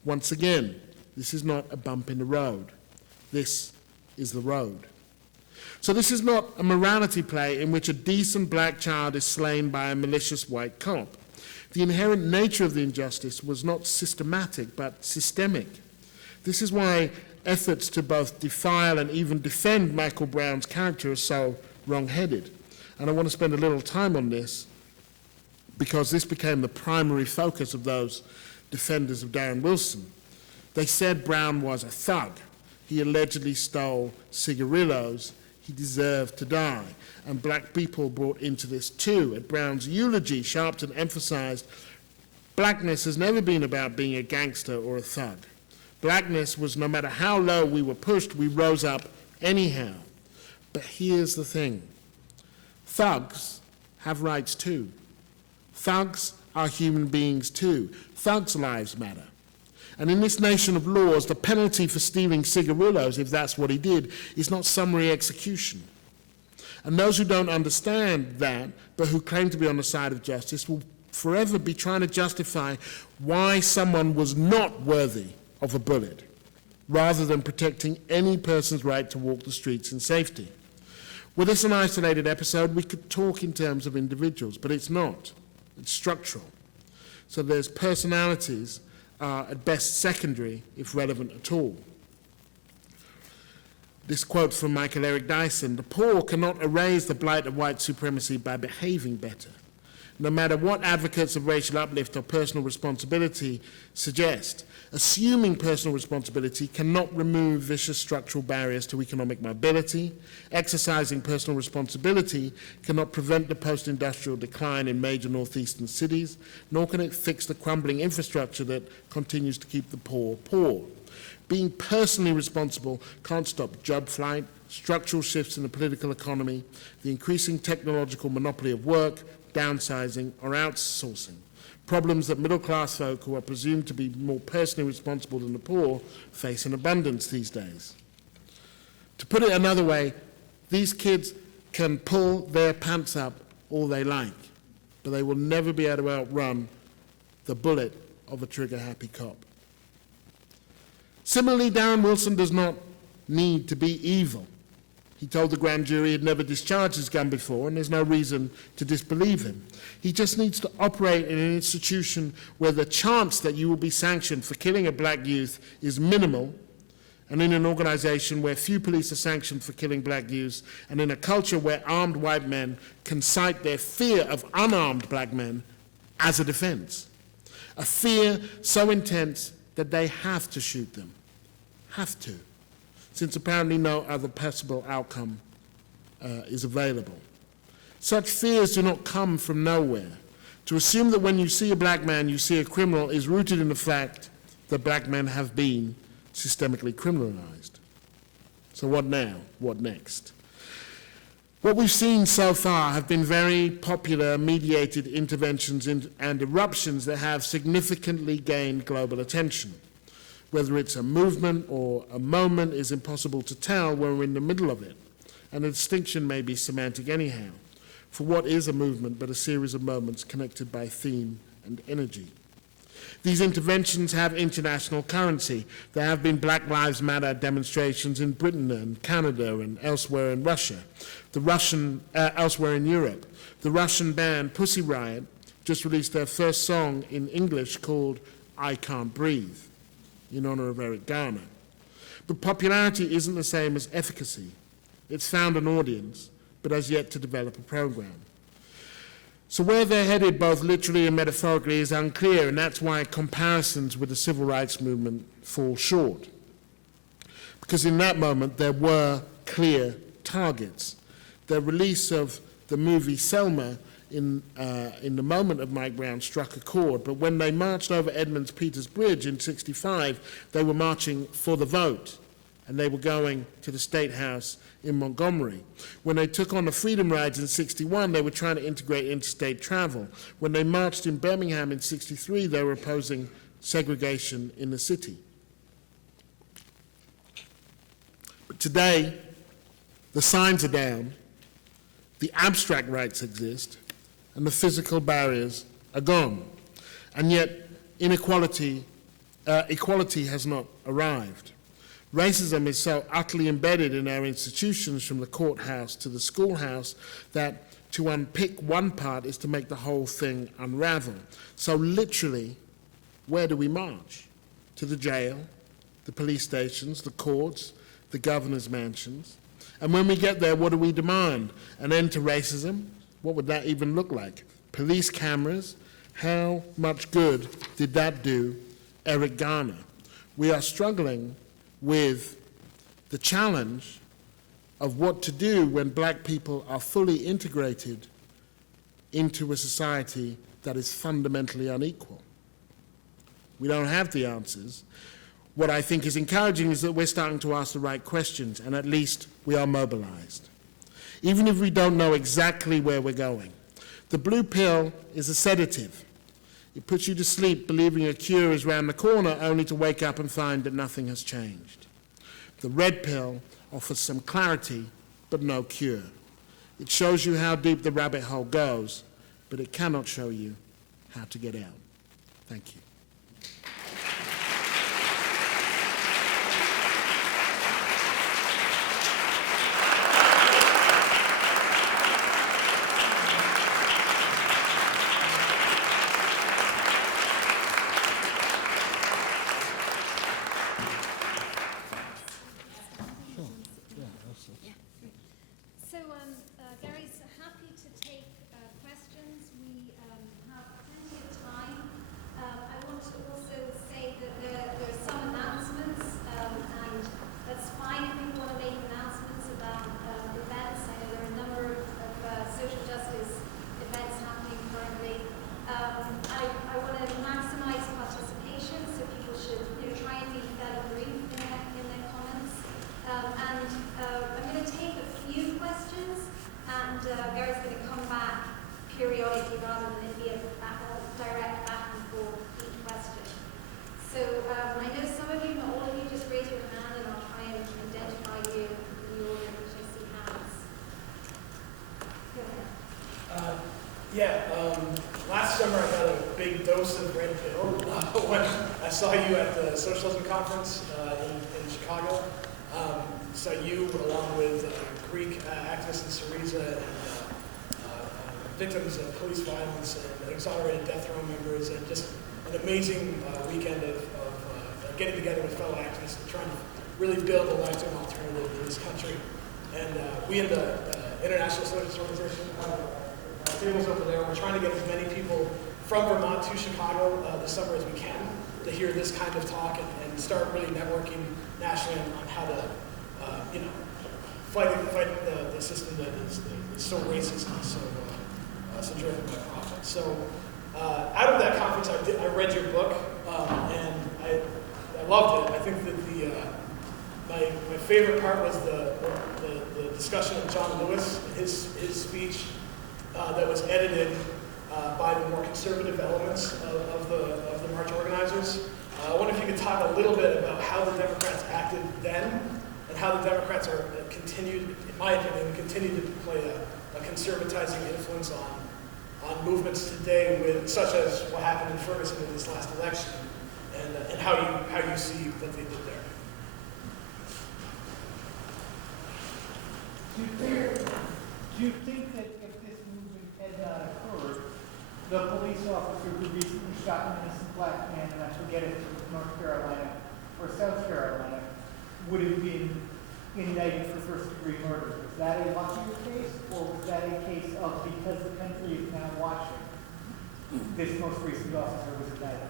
Once again, this is not a bump in the road. This is the road. So this is not a morality play in which a decent black child is slain by a malicious white cop. The inherent nature of the injustice was not systematic, but systemic. This is why efforts to both defile and even defend Michael Brown's character are so wrong-headed. And I want to spend a little time on this because this became the primary focus of those defenders of Darren Wilson. They said Brown was a thug. He allegedly stole cigarillos. He deserved to die. And black people brought into this too. At Brown's eulogy, Sharpton emphasized, blackness has never been about being a gangster or a thug. Blackness was no matter how low we were pushed, we rose up anyhow. But here's the thing. Thugs have rights too. Thugs are human beings too. Thugs' lives matter. And in this nation of laws, the penalty for stealing cigarillos, if that's what he did, is not summary execution. And those who don't understand that, but who claim to be on the side of justice, will forever be trying to justify why someone was not worthy of a bullet, rather than protecting any person's right to walk the streets in safety. Were this an isolated episode, we could talk in terms of individuals, but it's not. It's structural. So there's personalities at best secondary, if relevant at all. This quote from Michael Eric Dyson: "The poor cannot erase the blight of white supremacy by behaving better. No matter what advocates of racial uplift or personal responsibility suggest, assuming personal responsibility cannot remove vicious structural barriers to economic mobility. Exercising personal responsibility cannot prevent the post-industrial decline in major northeastern cities, nor can it fix the crumbling infrastructure that continues to keep the poor poor. Being personally responsible can't stop job flight, structural shifts in the political economy, the increasing technological monopoly of work, downsizing, or outsourcing. Problems that middle-class folk who are presumed to be more personally responsible than the poor face in abundance these days." To put it another way, these kids can pull their pants up all they like, but they will never be able to outrun the bullet of a trigger-happy cop. Similarly, Darren Wilson does not need to be evil. He told the grand jury he'd never discharged his gun before, and there's no reason to disbelieve him. He just needs to operate in an institution where the chance that you will be sanctioned for killing a black youth is minimal, and in an organization where few police are sanctioned for killing black youths, and in a culture where armed white men can cite their fear of unarmed black men as a defense. A fear so intense that they have to shoot them. Have to. Since apparently no other possible outcome is available. Such fears do not come from nowhere. To assume that when you see a black man, you see a criminal is rooted in the fact that black men have been systemically criminalized. So what now? What next? What we've seen so far have been very popular mediated interventions and eruptions that have significantly gained global attention. Whether it's a movement or a moment is impossible to tell when we're in the middle of it, and the distinction may be semantic anyhow. For what is a movement but a series of moments connected by theme and energy? These interventions have international currency. There have been Black Lives Matter demonstrations in Britain and Canada and elsewhere in Russia, elsewhere in Europe. The Russian band Pussy Riot just released their first song in English called "I Can't Breathe," in honor of Eric Garner. But popularity isn't the same as efficacy. It's found an audience, but has yet to develop a program. So where they're headed, both literally and metaphorically, is unclear, and that's why comparisons with the civil rights movement fall short. Because in that moment, there were clear targets. The release of the movie Selma in the moment of Mike Brown struck a chord, but when they marched over Edmunds Peters Bridge in '65, they were marching for the vote, and they were going to the State House in Montgomery. When they took on the Freedom Rides in '61, they were trying to integrate interstate travel. When they marched in Birmingham in '63, they were opposing segregation in the city. But today, the signs are down, the abstract rights exist, and the physical barriers are gone. And yet, equality has not arrived. Racism is so utterly embedded in our institutions, from the courthouse to the schoolhouse, that to unpick one part is to make the whole thing unravel. So literally, where do we march? To the jail, the police stations, the courts, the governor's mansions. And when we get there, what do we demand? An end to racism? What would that even look like? Police cameras? How much good did that do Eric Garner? We are struggling with the challenge of what to do when black people are fully integrated into a society that is fundamentally unequal. We don't have the answers. What I think is encouraging is that we're starting to ask the right questions, and at least we are mobilized. Even if we don't know exactly where we're going. The blue pill is a sedative. It puts you to sleep believing a cure is around the corner, only to wake up and find that nothing has changed. The red pill offers some clarity, but no cure. It shows you how deep the rabbit hole goes, but it cannot show you how to get out. Thank you. Yeah. when I saw you at the Socialism Conference in Chicago. Saw you along with Greek activists in Syriza and victims of police violence and exonerated death row members, and just an amazing weekend of getting together with fellow activists and trying to really build a lifetime alternative in this country. And we in the International Socialist Organization have tables over there. We're trying to get as many people from Vermont to Chicago this summer as we can to hear this kind of talk and start really networking nationally on how to, fight the system that is so racist and so driven by profit. So out of that conference, I read your book, and I loved it. I think that my favorite part was the discussion of John Lewis, his speech that was edited by the more conservative elements of the march organizers. I wonder if you could talk a little bit about how the Democrats acted then and how the Democrats are continued, in my opinion, continue to play a conservatizing influence on movements today, with such as what happened in Ferguson in this last election, and how you see what they did there. Do you think that if this movement had not occurred, the police officer who recently shot an innocent black man, and I forget if it was North Carolina or South Carolina, would have been indicted for first-degree murder? Was that a luckier case, or was that a case of, because the country is now watching, this most recent officer was indicted?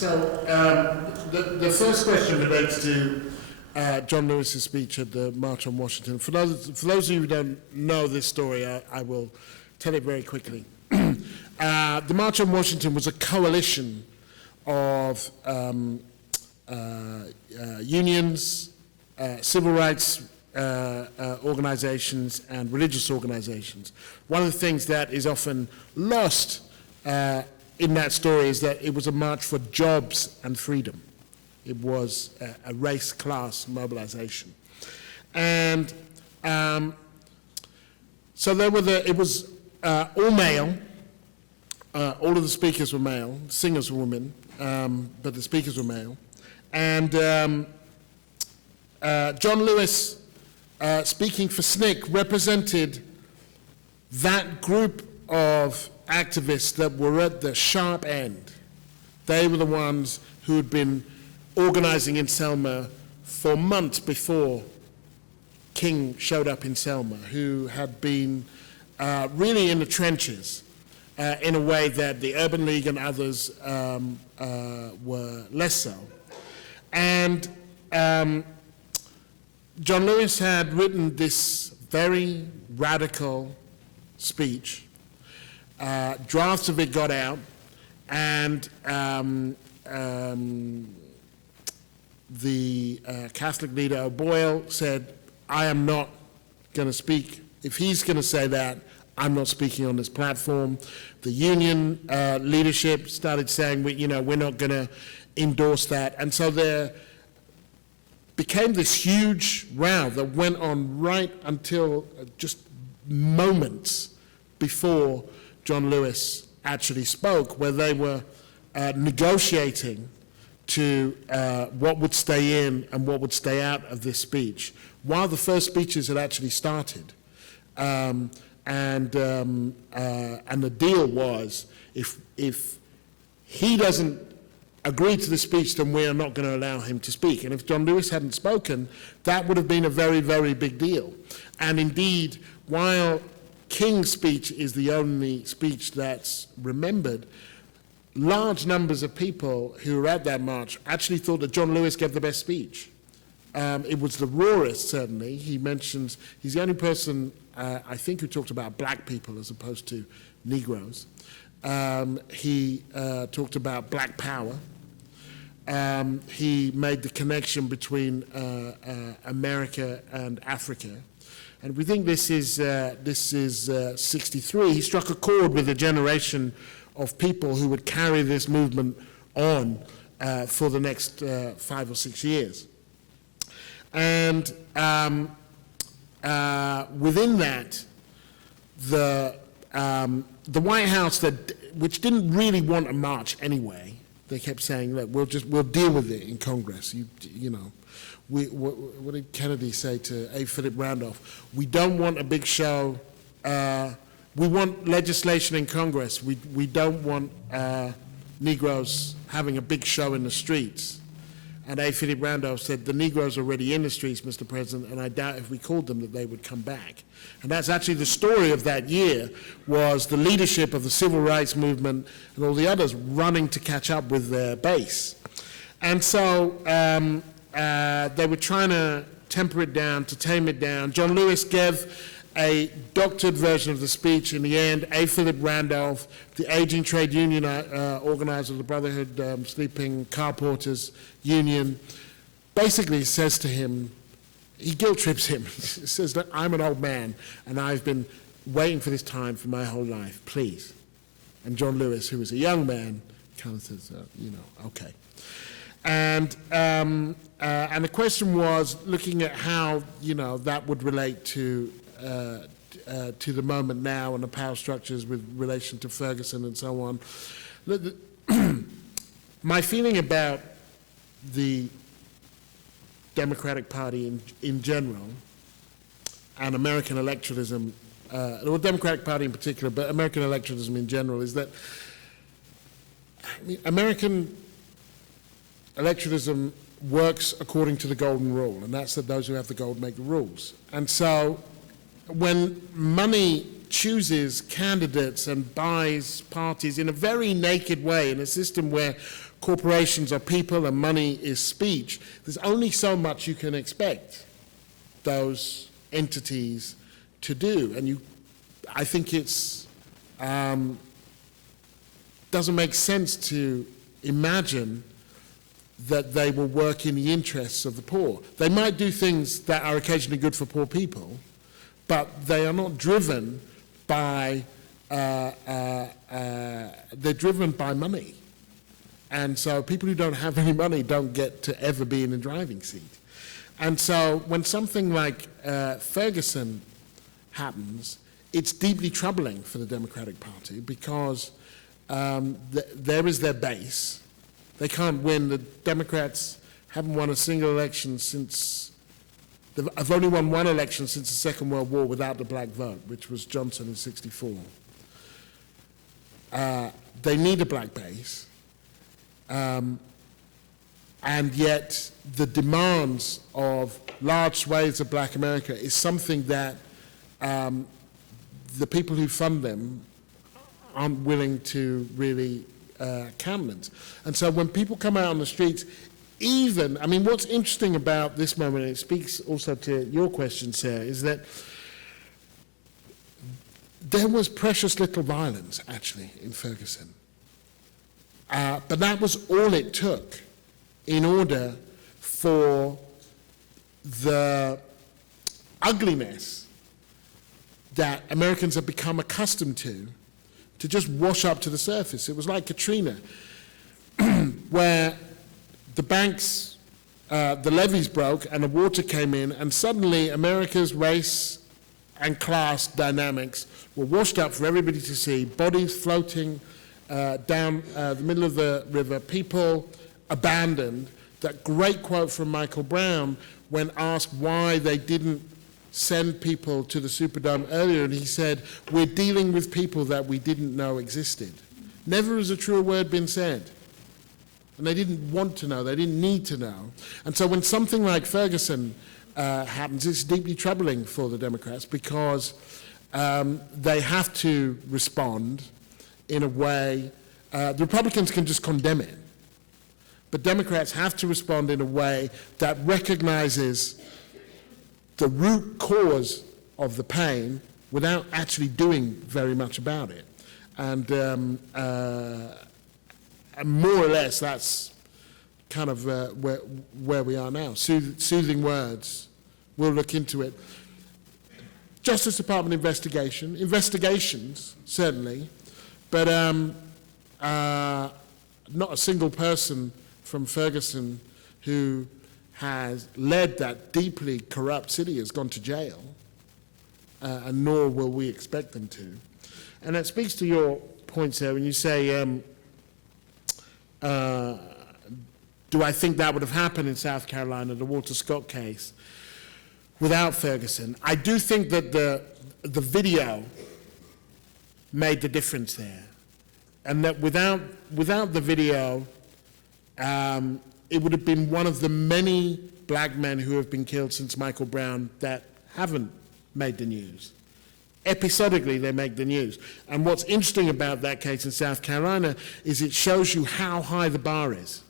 So the first question relates to John Lewis's speech at the March on Washington. For those of you who don't know this story, I will tell it very quickly. The March on Washington was a coalition of unions, civil rights organizations and religious organizations. One of the things that is often lost in that story is that it was a march for jobs and freedom. It was a race-class mobilization. And so it was all male. All of the speakers were male. Singers were women, but the speakers were male. And John Lewis, speaking for SNCC, represented that group of activists that were at the sharp end. They were the ones who had been organizing in Selma for months before King showed up in Selma, who had been really in the trenches in a way that the Urban League and others were less so. And John Lewis had written this very radical speech. Drafts of it got out, and the Catholic leader O'Boyle said, I am not going to speak. If he's going to say that, I'm not speaking on this platform. The union leadership started saying, we're not going to endorse that. And so there became this huge row that went on right until just moments before John Lewis actually spoke, where they were negotiating to what would stay in and what would stay out of this speech, while the first speeches had actually started. And the deal was, if he doesn't agree to the speech, then we are not going to allow him to speak. And if John Lewis hadn't spoken, that would have been a very, very big deal. And indeed, while King's speech is the only speech that's remembered, large numbers of people who were at that march actually thought that John Lewis gave the best speech. It was the rawest, certainly. He mentions, he's the only person, I think, who talked about black people as opposed to Negroes. He talked about black power. He made the connection between America and Africa. And we think this is 63. He struck a chord with a generation of people who would carry this movement on for the next 5 or 6 years. And within that, the White House, which didn't really want a march anyway, they kept saying, look, we'll deal with it in Congress. What did Kennedy say to A. Philip Randolph? We don't want a big show. We want legislation in Congress. We don't want Negroes having a big show in the streets. And A. Philip Randolph said, the Negroes are already in the streets, Mr. President, and I doubt if we called them that they would come back. And that's actually the story of that year, was the leadership of the civil rights movement and all the others running to catch up with their base. And so they were trying to temper it down, to tame it down. John Lewis gave a doctored version of the speech. In the end, A. Philip Randolph, the aging trade union organizer of the Brotherhood Sleeping Car Porters Union, basically says to him, he guilt trips him. He says that I'm an old man and I've been waiting for this time for my whole life, please. And John Lewis, who was a young man, kind of says, okay. And the question was, looking at how, that would relate to the moment now and the power structures with relation to Ferguson and so on. My feeling about the Democratic Party in general and American electoralism, or Democratic Party in particular, but American electoralism in general, is that American electoralism works according to the golden rule, and that's that those who have the gold make the rules. And so when money chooses candidates and buys parties in a very naked way, in a system where corporations are people and money is speech, there's only so much you can expect those entities to do. And I think it's doesn't make sense to imagine that they will work in the interests of the poor. They might do things that are occasionally good for poor people, but they are not driven by, they're driven by money. And so people who don't have any money don't get to ever be in a driving seat. And so when something like Ferguson happens, it's deeply troubling for the Democratic Party because there is their base. They can't win. The Democrats haven't won a single election since, they've only won one election since the Second World War without the black vote, which was Johnson in '64. They need a black base. And yet the demands of large swathes of black America is something that the people who fund them aren't willing to really countenance. And so when people come out on the streets, even, I mean, what's interesting about this moment, and it speaks also to your question, Sarah, is that there was precious little violence, actually, in Ferguson. But that was all it took in order for the ugliness that Americans have become accustomed to just wash up to the surface. It was like Katrina, where the banks, the levees broke and the water came in, and suddenly America's race and class dynamics were washed up for everybody to see, bodies floating down the middle of the river, people abandoned. That great quote from Michael Brown when asked why they didn't send people to the Superdome earlier, and he said, we're dealing with people that we didn't know existed. Never has a truer word been said. And they didn't want to know, they didn't need to know. And so when something like Ferguson happens, it's deeply troubling for the Democrats because they have to respond in a way, the Republicans can just condemn it, but Democrats have to respond in a way that recognizes the root cause of the pain without actually doing very much about it. And more or less, that's kind of where we are now. Soothing words, we'll look into it. Justice Department investigations, certainly, but not a single person from Ferguson who has led that deeply corrupt city has gone to jail, and nor will we expect them to. And that speaks to your point, Sarah, when you say, do I think that would have happened in South Carolina, the Walter Scott case, without Ferguson? I do think that the video made the difference there, and that without the video, it would have been one of the many black men who have been killed since Michael Brown that haven't made the news. Episodically, they make the news. And what's interesting about that case in South Carolina is it shows you how high the bar is.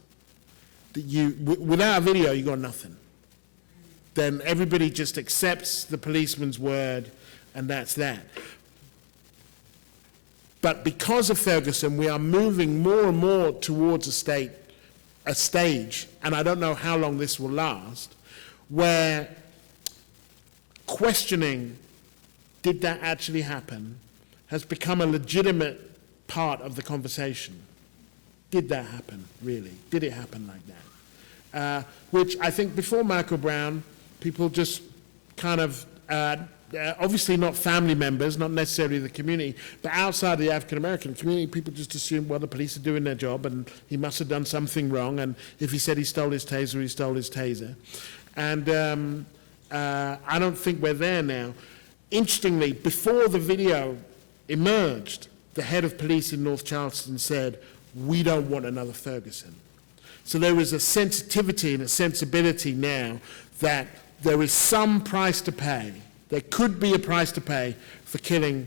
That without a video, you got nothing. Then everybody just accepts the policeman's word, and that's that. But because of Ferguson, we are moving more and more towards a stage, and I don't know how long this will last, where questioning, did that actually happen, has become a legitimate part of the conversation. Did that happen, really? Did it happen like that? Which I think before Michael Brown, people just kind of, obviously not family members, not necessarily the community, but outside the African-American community, people just assume, well, the police are doing their job and he must have done something wrong, and if he said he stole his taser, he stole his taser. And I don't think we're there now. Interestingly, before the video emerged, the head of police in North Charleston said, we don't want another Ferguson. So there is a sensitivity and a sensibility now that there is some price to pay. There could be a price to pay for killing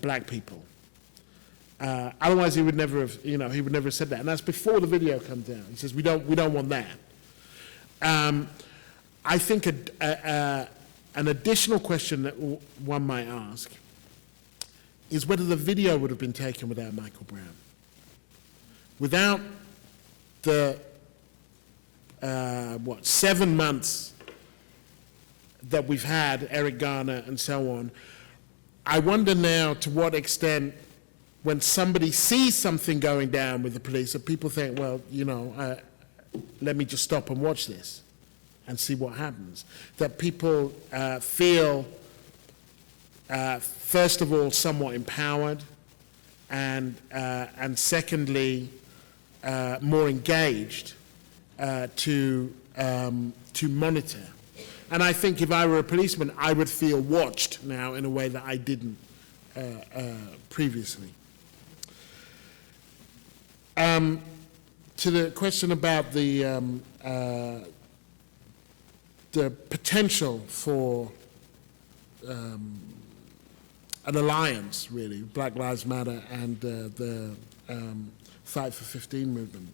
black people. Otherwise, he would never have, he would never have said that. And that's before the video comes down. He says, we don't want that. I think an additional question that one might ask is whether the video would have been taken without Michael Brown. Without the 7 months that we've had Eric Garner and so on, I wonder now to what extent when somebody sees something going down with the police, that people think, well, let me just stop and watch this and see what happens. That people feel, first of all, somewhat empowered, and secondly, more engaged to monitor. And I think if I were a policeman, I would feel watched now in a way that I didn't previously. To the question about the potential for an alliance, really, Black Lives Matter and the Fight for 15 movement.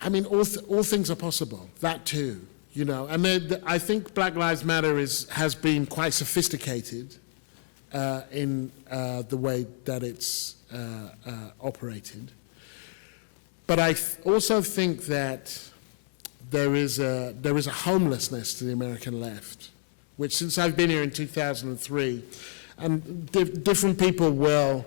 I mean, all things are possible, that too, And I think Black Lives Matter has been quite sophisticated in the way that it's operated. But I also think that there is a homelessness to the American left, which since I've been here in 2003, and different people will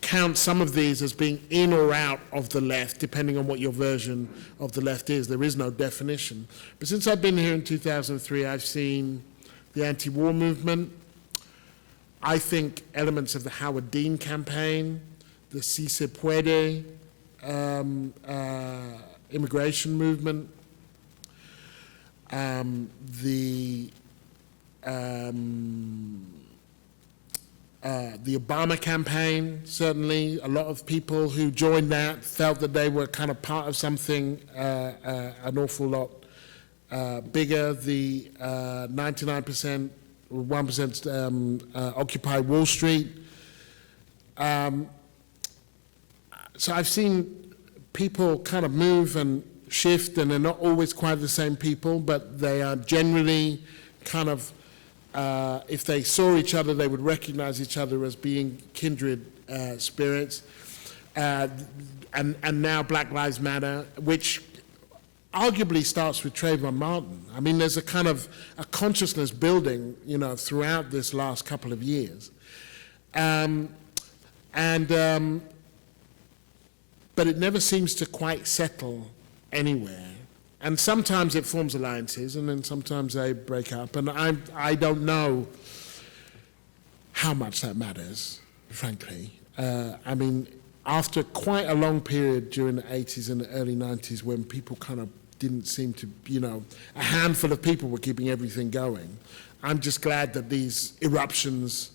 count some of these as being in or out of the left, depending on what your version of the left is. There is no definition. But since I've been here in 2003, I've seen the anti-war movement. I think elements of the Howard Dean campaign, the Si Se Puede immigration movement, the Obama campaign, certainly. A lot of people who joined that felt that they were kind of part of something an awful lot bigger. The 99% or 1% Occupy Wall Street. So I've seen people kind of move and shift, and they're not always quite the same people, but they are generally kind of, if they saw each other, they would recognize each other as being kindred spirits. And now Black Lives Matter, which arguably starts with Trayvon Martin. I mean, there's a kind of a consciousness building, throughout this last couple of years. But it never seems to quite settle anywhere. And sometimes it forms alliances, and then sometimes they break up. And I don't know how much that matters, frankly. I mean, after quite a long period during the 80s and the early 90s when people kind of didn't seem to, a handful of people were keeping everything going, I'm just glad that these eruptions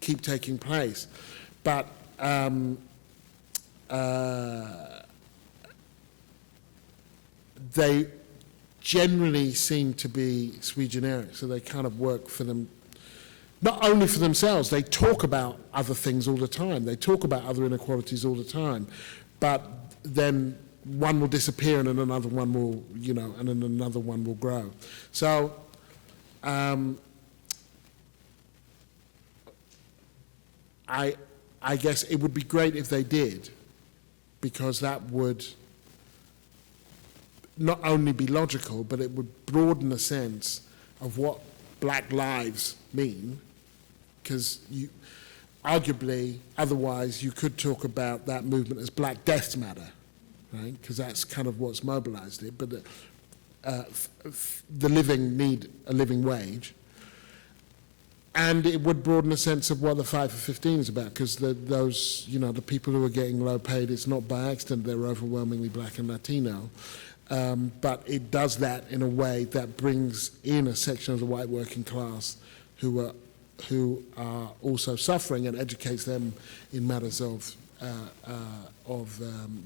keep taking place. But they generally seem to be sui generis, so they kind of work for them, not only for themselves, they talk about other things all the time, they talk about other inequalities all the time, but then one will disappear and then another one will, and then another one will grow. So, I guess it would be great if they did, because that would not only be logical, but it would broaden the sense of what black lives mean, because arguably, otherwise, you could talk about that movement as Black Deaths Matter, right? Because that's kind of what's mobilized it, but the living need a living wage. And it would broaden the sense of what the Fight for 15 is about, because those, the people who are getting low paid, it's not by accident they're overwhelmingly black and Latino. But it does that in a way that brings in a section of the white working class who are also suffering, and educates them in matters of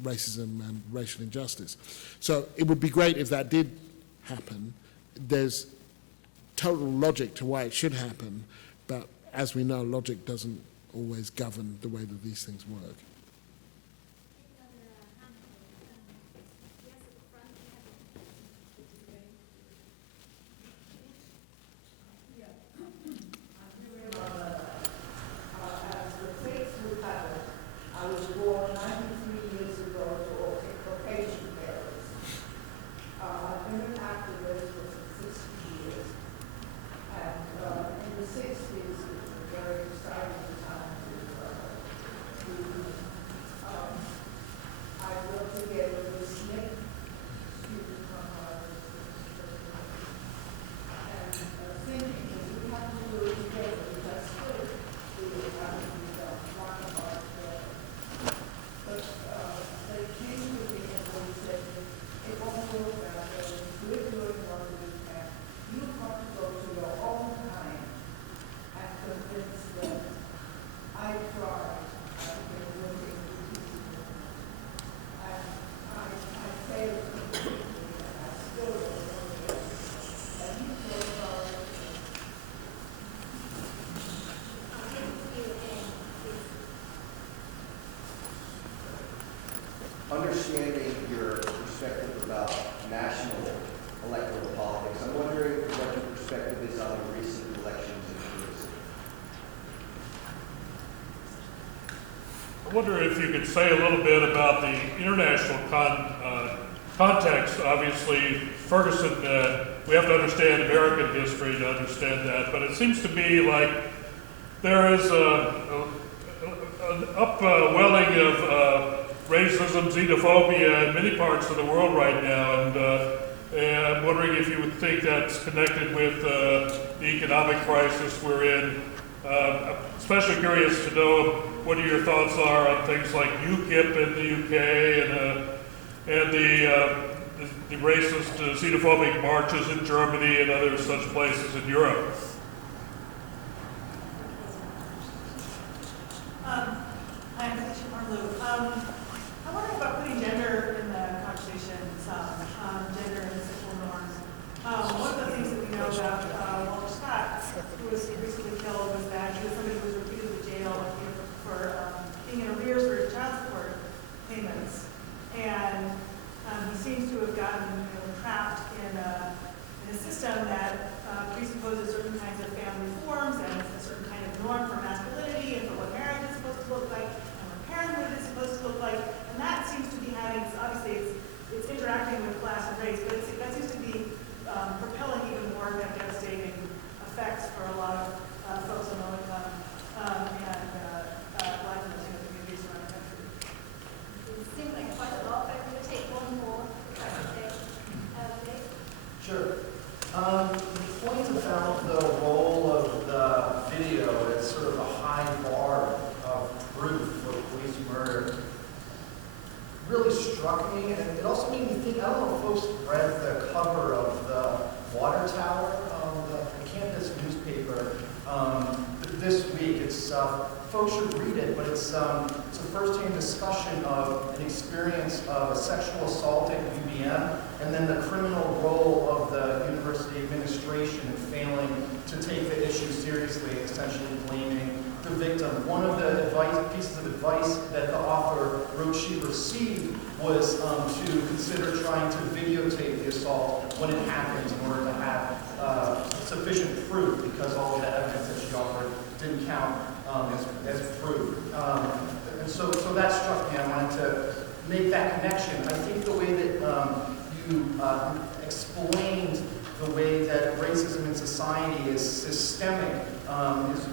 racism and racial injustice. So it would be great if that did happen. There's total logic to why it should happen, but as we know, logic doesn't always govern the way that these things work. understanding your perspective about national electoral politics, I'm wondering what your perspective is on the recent elections in Ferguson. I wonder if you could say a little bit about the international context. Obviously, Ferguson, we have to understand American history to understand that, but it seems to me like there is an upwelling of racism, xenophobia in many parts of the world right now, and I'm wondering if you would think that's connected with the economic crisis we're in. I'm especially curious to know what your thoughts are on things like UKIP in the UK and the racist, xenophobic marches in Germany and other such places in Europe. Hi, I'm Felicia Marlowe. I wonder about putting gender in the conversation, gender and sexual norms. One of the things that we know about Walter Scott, who was recently killed, was that he was somebody who was repeatedly jailed for being in arrears for child support payments. And he seems to have gotten trapped in a system that presupposes certain kinds of family forms and a certain kind of norm for masculinity and for what marriage is supposed to look like and what parenthood is supposed to look like. And that seems to be having, obviously it's interacting with class and race, but that seems to be propelling even more kind of devastating effects for a lot of folks on low income and Black and Latino communities around the country. It seems like quite a lot, but I'm going to take one more, if that's okay. Dave? Sure. The point about the role of the video as sort of a high bar of proof for police murder really struck me, and it also made me think, I don't know if folks read the cover of the Water Tower, the campus newspaper this week. It's folks should read it, but it's a first-hand discussion of an experience of a sexual assault at UVM, and then the criminal role of the university administration in failing to take the issue seriously, essentially blaming the victim. One of the pieces of advice that the author wrote she received was to consider trying to videotape the assault when it happened in order to have sufficient proof, because all of the evidence that she offered didn't count as proof. And so that struck me. I wanted to make that connection. I think the way that you explained the way that racism in society is systemic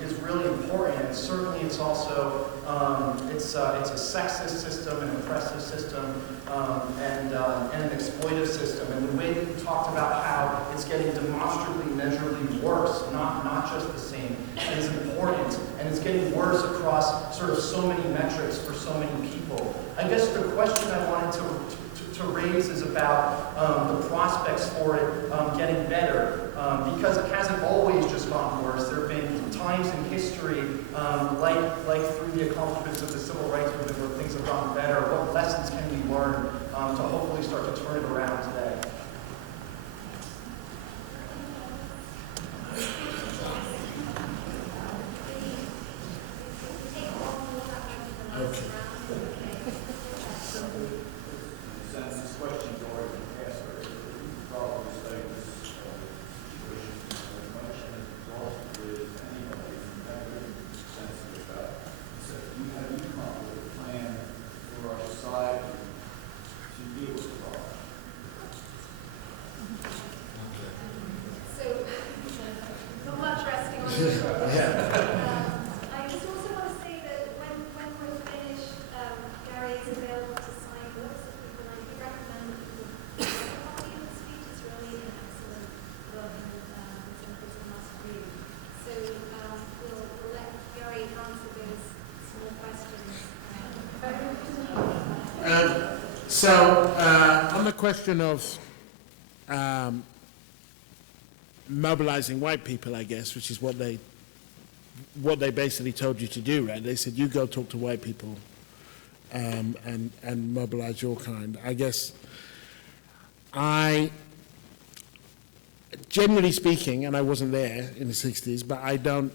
is really important. And certainly it's also it's a sexist system, an oppressive system, and an exploitive system. And the way that you talked about how it's getting demonstrably, measurably worse, not just the same, is important. And it's getting worse across sort of so many metrics for so many people. I guess the question I wanted to raise is about the prospects for it getting better, because it hasn't always just gotten worse. There have been times in history, like through the accomplishments of the civil rights movement, where things have gotten better. What lessons can we learn to hopefully start to turn it around today? Okay. Since this question's already been answered, you probably say this situation very much as exhausted as anybody from that sensitive about. So you have you come up with a plan for our society to deal with the problem? So, not much resting on your shoulders. I just also want to say that when we're finished, Gary is available to sign books that people like. We recommend that people get a copy of the speech. It's really an excellent book, and it's a must read. So we'll let Gary answer those small questions. On the question of mobilizing white people, I guess, which is what they basically told you to do, right? They said, you go talk to white people and mobilize your kind. I guess generally speaking, and I wasn't there in the 60s, but I don't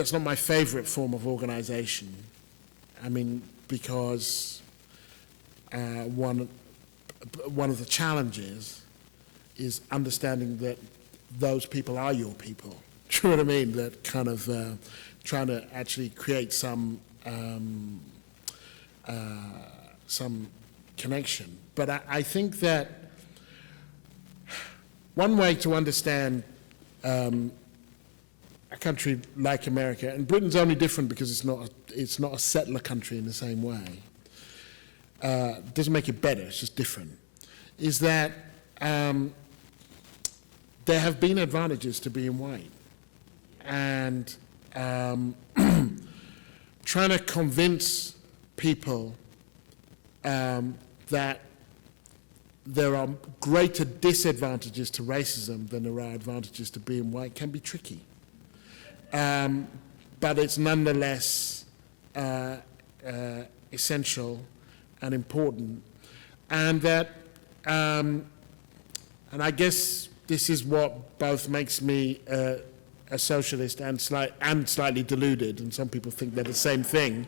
that's not my favorite form of organization. I mean, because one of the challenges is understanding that those people are your people. Do you know what I mean? That kind of trying to actually create some connection. But I think that one way to understand a country like America, and Britain's only different because it's not a settler country in the same way. Doesn't make it better, it's just different. Is that there have been advantages to being white. And trying to convince people that there are greater disadvantages to racism than there are advantages to being white can be tricky. But it's nonetheless essential and important. And that, and I guess this is what both makes me a socialist and slightly deluded, and some people think they're the same thing,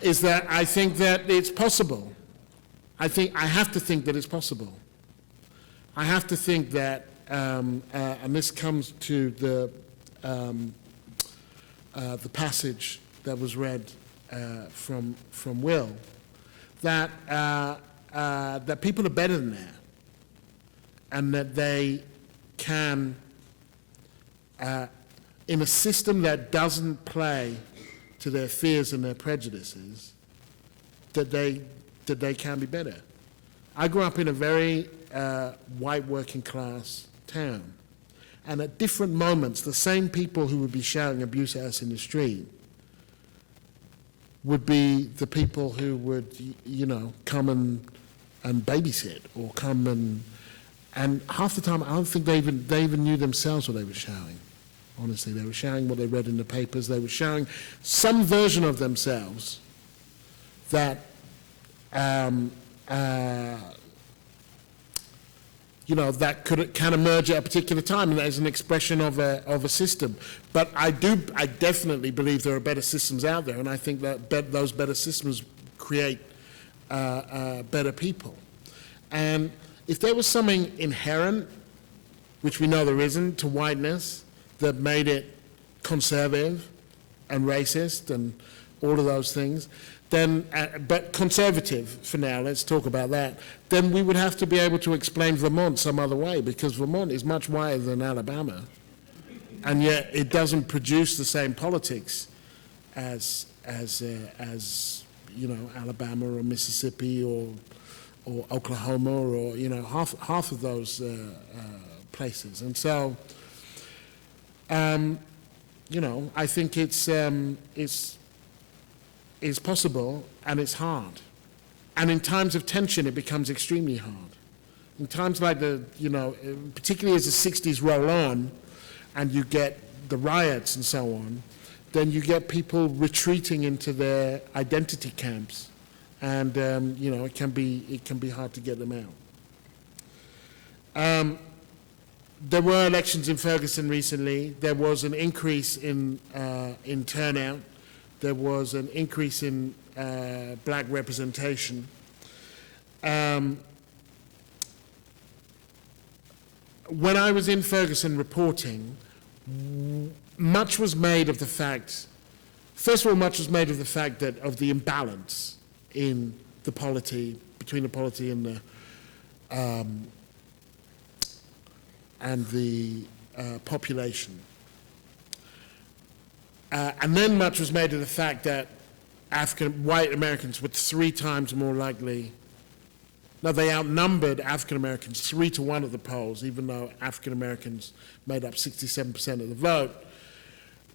is that I think that it's possible. I have to think that it's possible. I have to think that, and this comes to the passage that was read from Will, that that people are better than that, and that they can, in a system that doesn't play to their fears and their prejudices, that they can be better. I grew up in a very white working class town, and at different moments, the same people who would be shouting abuse at us in the street would be the people who would, come and babysit, or come and half the time I don't think they even knew themselves what they were shouting. Honestly, they were shouting what they read in the papers. They were shouting some version of themselves that that can emerge at a particular time, and that is an expression of a system. But I definitely believe there are better systems out there, and I think that those better systems create better people. And if there was something inherent, which we know there isn't, to whiteness that made it conservative and racist and all of those things, then, but conservative for now, let's talk about that, then we would have to be able to explain Vermont some other way, because Vermont is much whiter than Alabama, and yet it doesn't produce the same politics as Alabama or Mississippi or Oklahoma or half of those places. And so I think it's possible, and it's hard. And in times of tension, it becomes extremely hard. In times like particularly as the 60s roll on, and you get the riots and so on, then you get people retreating into their identity camps, and it can be hard to get them out. There were elections in Ferguson recently. There was an increase in turnout. There was an increase in black representation. When I was in Ferguson reporting, much was made of the fact, first of all, much was made of the fact that of the imbalance in the polity, between the polity and the population. And then much was made of the fact that white Americans were 3 times more likely. Now, they outnumbered African Americans 3 to 1 at the polls, even though African Americans made up 67% of the vote.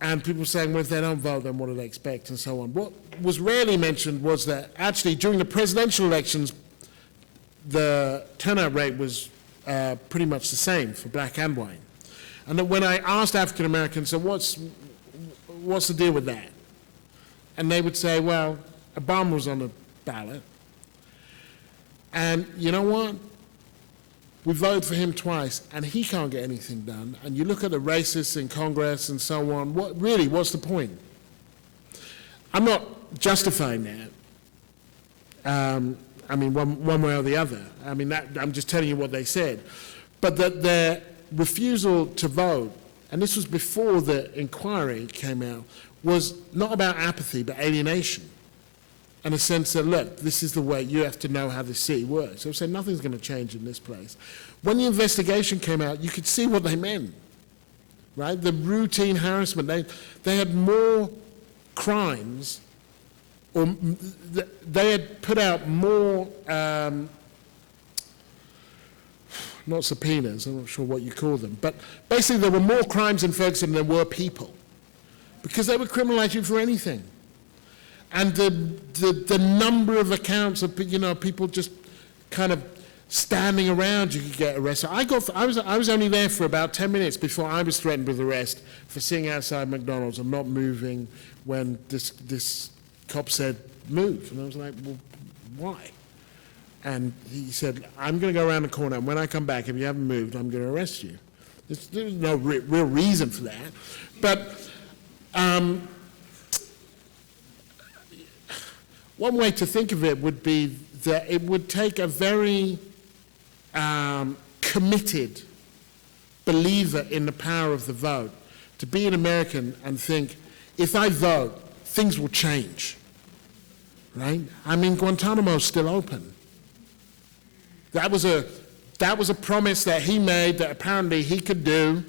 And people were saying, well, if they don't vote, then what do they expect, and so on. What was rarely mentioned was that actually during the presidential elections, the turnout rate was pretty much the same for black and white. And that when I asked African Americans, so what's the deal with that? And they would say, well, Obama was on the ballot. And you know what? we voted for him twice, and he can't get anything done. And you look at the racists in Congress and so on, what's the point? I'm not justifying that. I mean, one way or the other. I mean, I'm just telling you what they said. But that their refusal to vote, and this was before the inquiry came out, was not about apathy, but alienation. And a sense that, look, this is the way, you have to know how the city works. So I said, nothing's going to change in this place. When the investigation came out, you could see what they meant, right? The routine harassment. They had more crimes, or they had put out more, not subpoenas, I'm not sure what you call them, but basically there were more crimes in Ferguson than there were people, because they would criminalize you for anything. And the number of accounts of, you know, people just kind of standing around, you could get arrested. I was only there for about 10 minutes before I was threatened with arrest for sitting outside McDonald's and not moving when this cop said, move. And I was like, well, why? And he said, I'm going to go around the corner, and when I come back, if you haven't moved, I'm going to arrest you. There's no real reason for that. But one way to think of it would be that it would take a very committed believer in the power of the vote to be an American and think, if I vote, things will change, right? I mean, Guantanamo's still open. That was a promise that he made that apparently he could do,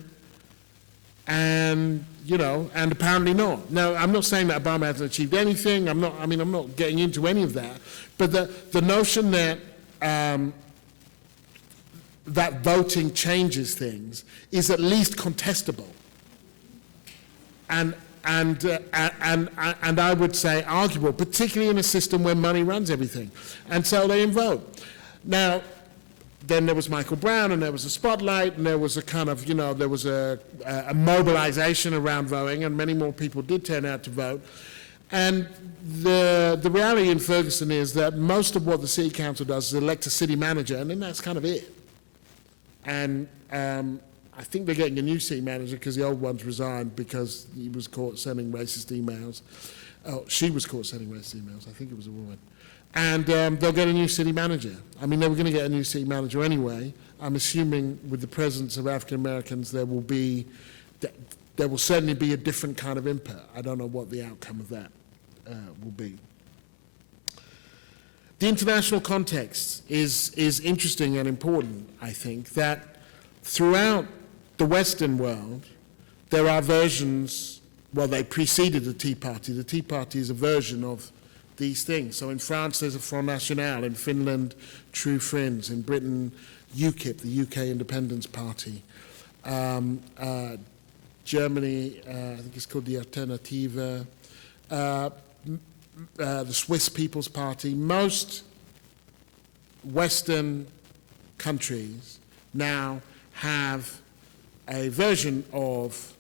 and you know, and apparently not. Now, I'm not saying that Obama hasn't achieved anything. I'm not getting into any of that. But the notion that that voting changes things is at least contestable, and I would say arguable, particularly in a system where money runs everything. And so they vote. Now, then there was Michael Brown, and there was a spotlight, and there was a kind of, you know, there was a mobilization around voting, and many more people did turn out to vote. And the reality in Ferguson is that most of what the city council does is elect a city manager, and then that's kind of it. And I think they're getting a new city manager because the old one's resigned because he was caught sending racist emails. Oh, she was caught sending racist emails. I think it was a woman. And they'll get a new city manager. I mean, they were going to get a new city manager anyway. I'm assuming with the presence of African Americans, there will certainly be a different kind of input. I don't know what the outcome of that will be. The international context is interesting and important, I think, that throughout the Western world, there are versions, well, they preceded the Tea Party. The Tea Party is a version of these things. So in France, there's a Front National. In Finland, True Friends. In Britain, UKIP, the UK Independence Party. Germany, I think it's called the Alternative. The Swiss People's Party. Most Western countries now have a version of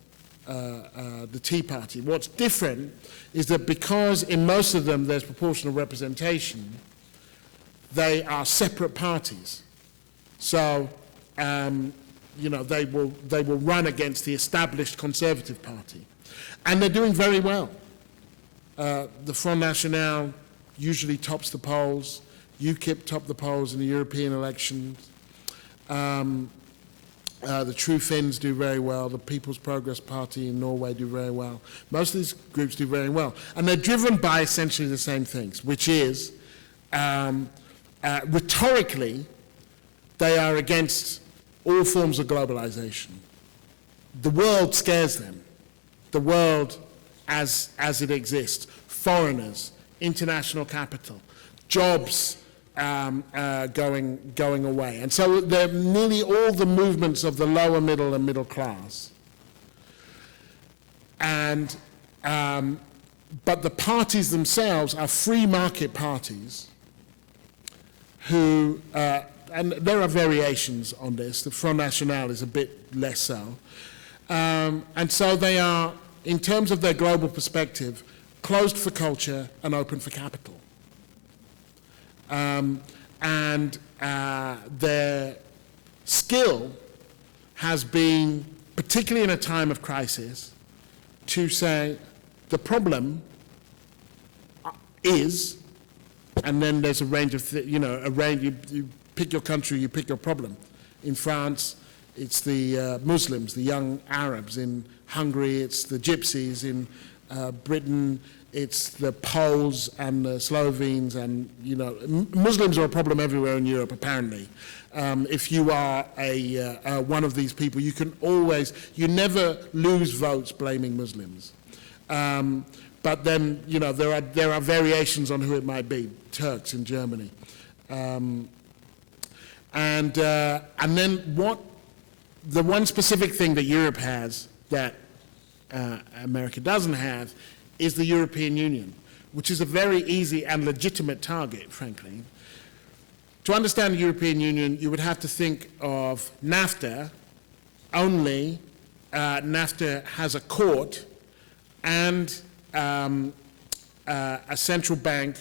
the Tea Party. What's different is that because in most of them there's proportional representation, they are separate parties. So, you know, they will run against the established Conservative Party. And they're doing very well. The Front National usually tops the polls. UKIP topped the polls in the European elections. The True Finns do very well. The People's Progress Party in Norway do very well. Most of these groups do very well. And they're driven by essentially the same things, which is, rhetorically, they are against all forms of globalization. The world scares them. The world as it exists. Foreigners, international capital, jobs, going away. And so nearly all the movements of the lower middle and middle class. And, but the parties themselves are free market parties who, and there are variations on this. The Front National is a bit less so. And so they are, in terms of their global perspective, closed for culture and open for capital. skill has been, particularly in a time of crisis, to say the problem is, and then there's a range of, you pick your country, you pick your problem. In France, it's the Muslims, the young Arabs. In Hungary, it's the Gypsies. In Britain, it's the Poles and the Slovenes, and Muslims are a problem everywhere in Europe, apparently. If you are one of these people, you never lose votes blaming Muslims. But then, there are variations on who it might be. Turks in Germany. And then the one specific thing that Europe has that America doesn't have is the European Union, which is a very easy and legitimate target, frankly. To understand the European Union, you would have to think of NAFTA, only NAFTA has a court and a central bank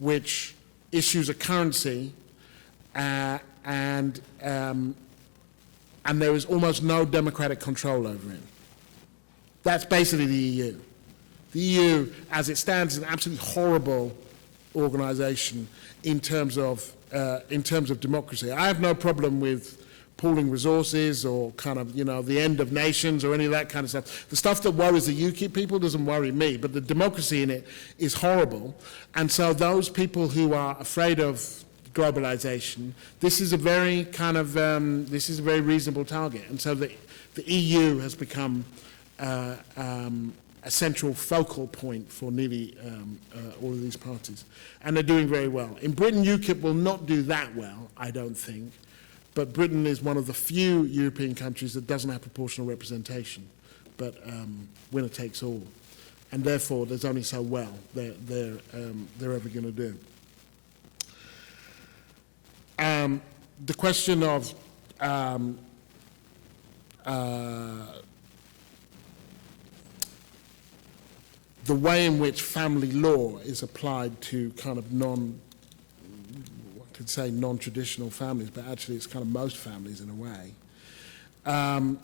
which issues a currency, and there is almost no democratic control over it. That's basically the EU. The EU, as it stands, is an absolutely horrible organization in terms of democracy. I have no problem with pooling resources or kind of, the end of nations or any of that kind of stuff. The stuff that worries the UKIP people doesn't worry me, but the democracy in it is horrible. And so those people who are afraid of globalization, this is a very reasonable target. And so the EU has become a central focal point for nearly all of these parties. And they're doing very well. In Britain, UKIP will not do that well, I don't think. But Britain is one of the few European countries that doesn't have proportional representation, but winner takes all. And therefore, there's only so well they're ever going to do. The question of the way in which family law is applied to kind of non-traditional families, but actually it's kind of most families in a way. And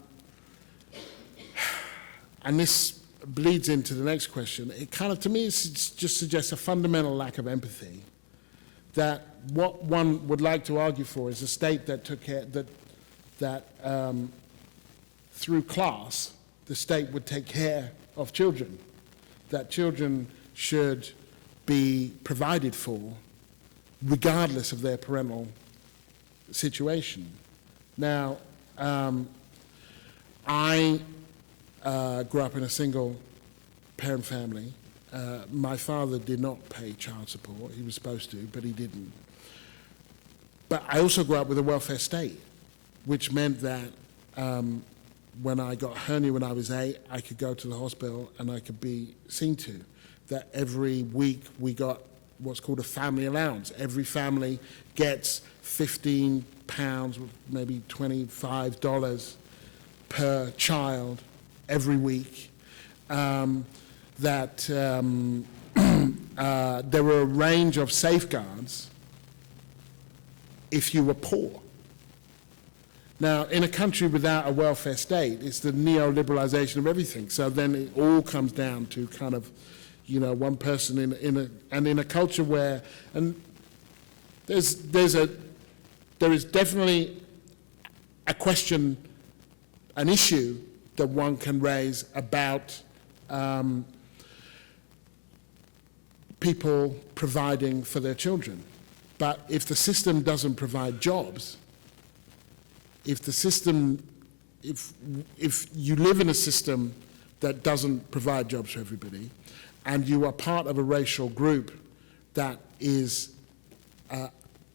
this bleeds into the next question. It kind of, to me, it just suggests a fundamental lack of empathy, that what one would like to argue for is a state that took care, that through class, the state would take care of children, that children should be provided for regardless of their parental situation. Now, I grew up in a single parent family. My father did not pay child support. He was supposed to, but he didn't. But I also grew up with a welfare state, which meant that when I got a hernia when I was 8, I could go to the hospital and I could be seen to. That every week we got what's called a family allowance. Every family gets £15, maybe $25 per child every week. That there were a range of safeguards if you were poor. Now, in a country without a welfare state, it's the neoliberalization of everything. So then it all comes down to kind of, one person in a culture where, and there is definitely a question, an issue that one can raise about people providing for their children. But if the system doesn't provide jobs, if you live in a system that doesn't provide jobs for everybody, and you are part of a racial group that is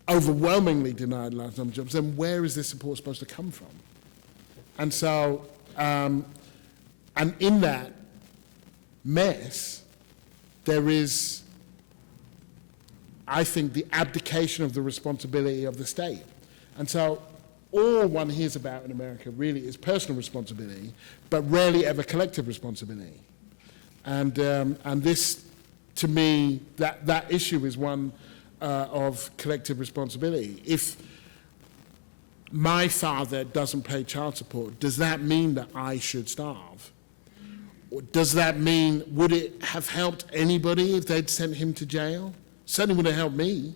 overwhelmingly denied large number of jobs, then where is this support supposed to come from? And so, and in that mess, there is, I think, the abdication of the responsibility of the state. And so all one hears about in America really is personal responsibility, but rarely ever collective responsibility. And this, to me, that issue is one of collective responsibility. my father doesn't pay child support, does that mean that I should starve? Or does that mean, would it have helped anybody if they'd sent him to jail? Certainly would have helped me.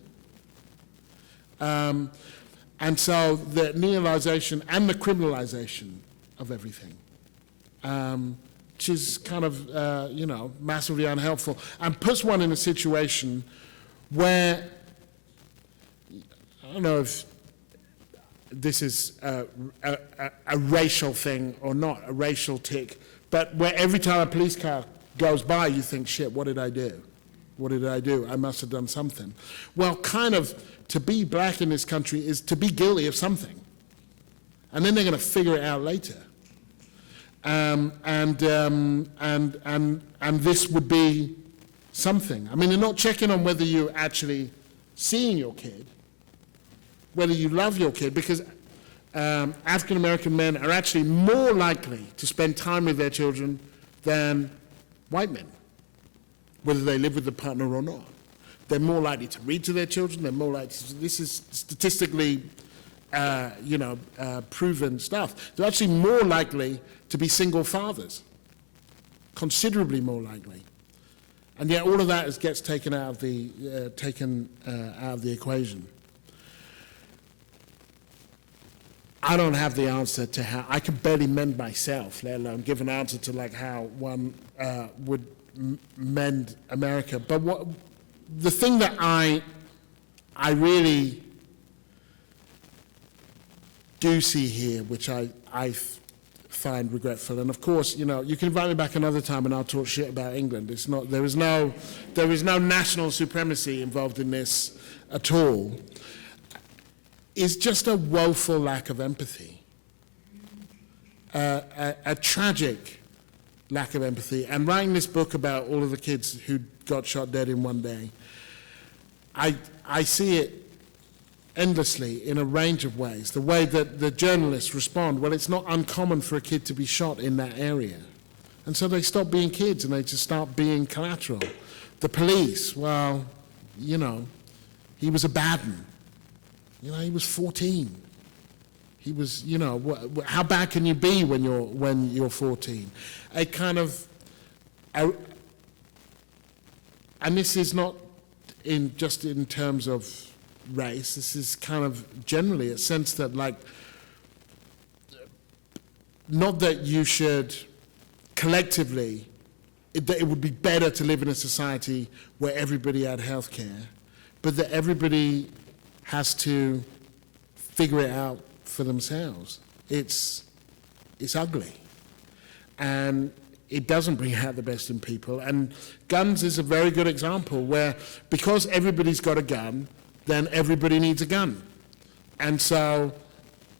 And so the neolization and the criminalization of everything, which is kind of, massively unhelpful, and puts one in a situation where, I don't know if this is a racial thing or not, a racial tick, but where every time a police car goes by, you think, shit, what did I do? What did I do? I must have done something. Well, kind of, to be black in this country is to be guilty of something. And then they're going to figure it out later. And this would be something. I mean, they're not checking on whether you're actually seeing your kid, whether you love your kid, because African-American men are actually more likely to spend time with their children than white men, whether they live with the partner or not. They're more likely to read to their children, they're more likely to, this is statistically proven stuff. They're actually more likely to be single fathers, considerably more likely. And yet all of that gets taken out of the equation. I don't have the answer to how, I can barely mend myself, let alone give an answer to like how one would mend America. But the thing that I really do see here, which I find regretful, and of course, you can invite me back another time and I'll talk shit about England. It's not, there is no national supremacy involved in this at all. Is just a woeful lack of empathy, a tragic lack of empathy. And writing this book about all of the kids who got shot dead in one day, I see it endlessly in a range of ways. The way that the journalists respond, well, it's not uncommon for a kid to be shot in that area. And so they stop being kids and they just start being collateral. The police, well, he was a bad one. He was 14. He was, how bad can you be when you're 14? A kind of, and this is not just in terms of race. This is kind of generally a sense that, like, not that you should collectively, that it would be better to live in a society where everybody had health care, but that everybody has to figure it out for themselves. It's ugly. And it doesn't bring out the best in people. And guns is a very good example where, because everybody's got a gun, then everybody needs a gun. And so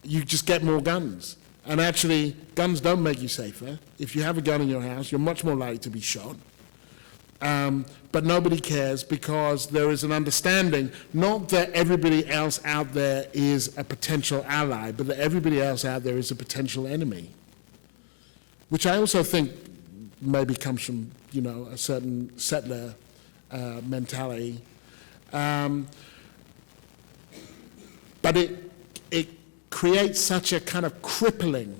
you just get more guns. And actually, guns don't make you safer. If you have a gun in your house, you're much more likely to be shot. But nobody cares because there is an understanding, not that everybody else out there is a potential ally, but that everybody else out there is a potential enemy. Which I also think maybe comes from, a certain settler mentality. But it creates such a kind of crippling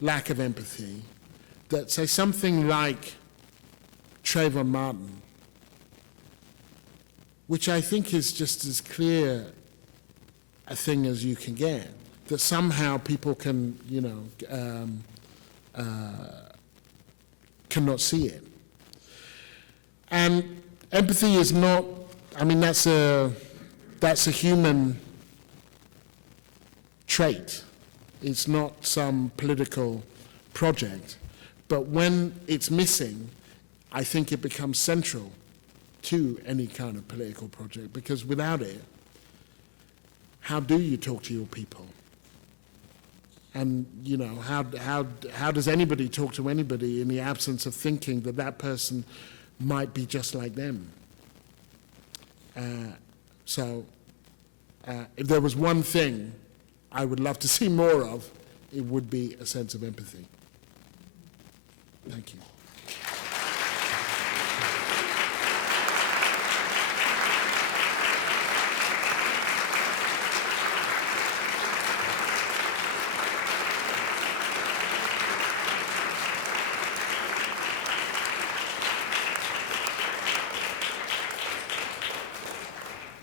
lack of empathy that, say, something like Trayvon Martin, which I think is just as clear a thing as you can get, that somehow people can, cannot see it. And empathy is not, that's a human trait. It's not some political project. But when it's missing, I think it becomes central to any kind of political project, because without it, how do you talk to your people? And how does anybody talk to anybody in the absence of thinking that that person might be just like them? If there was one thing I would love to see more of, it would be a sense of empathy. Thank you.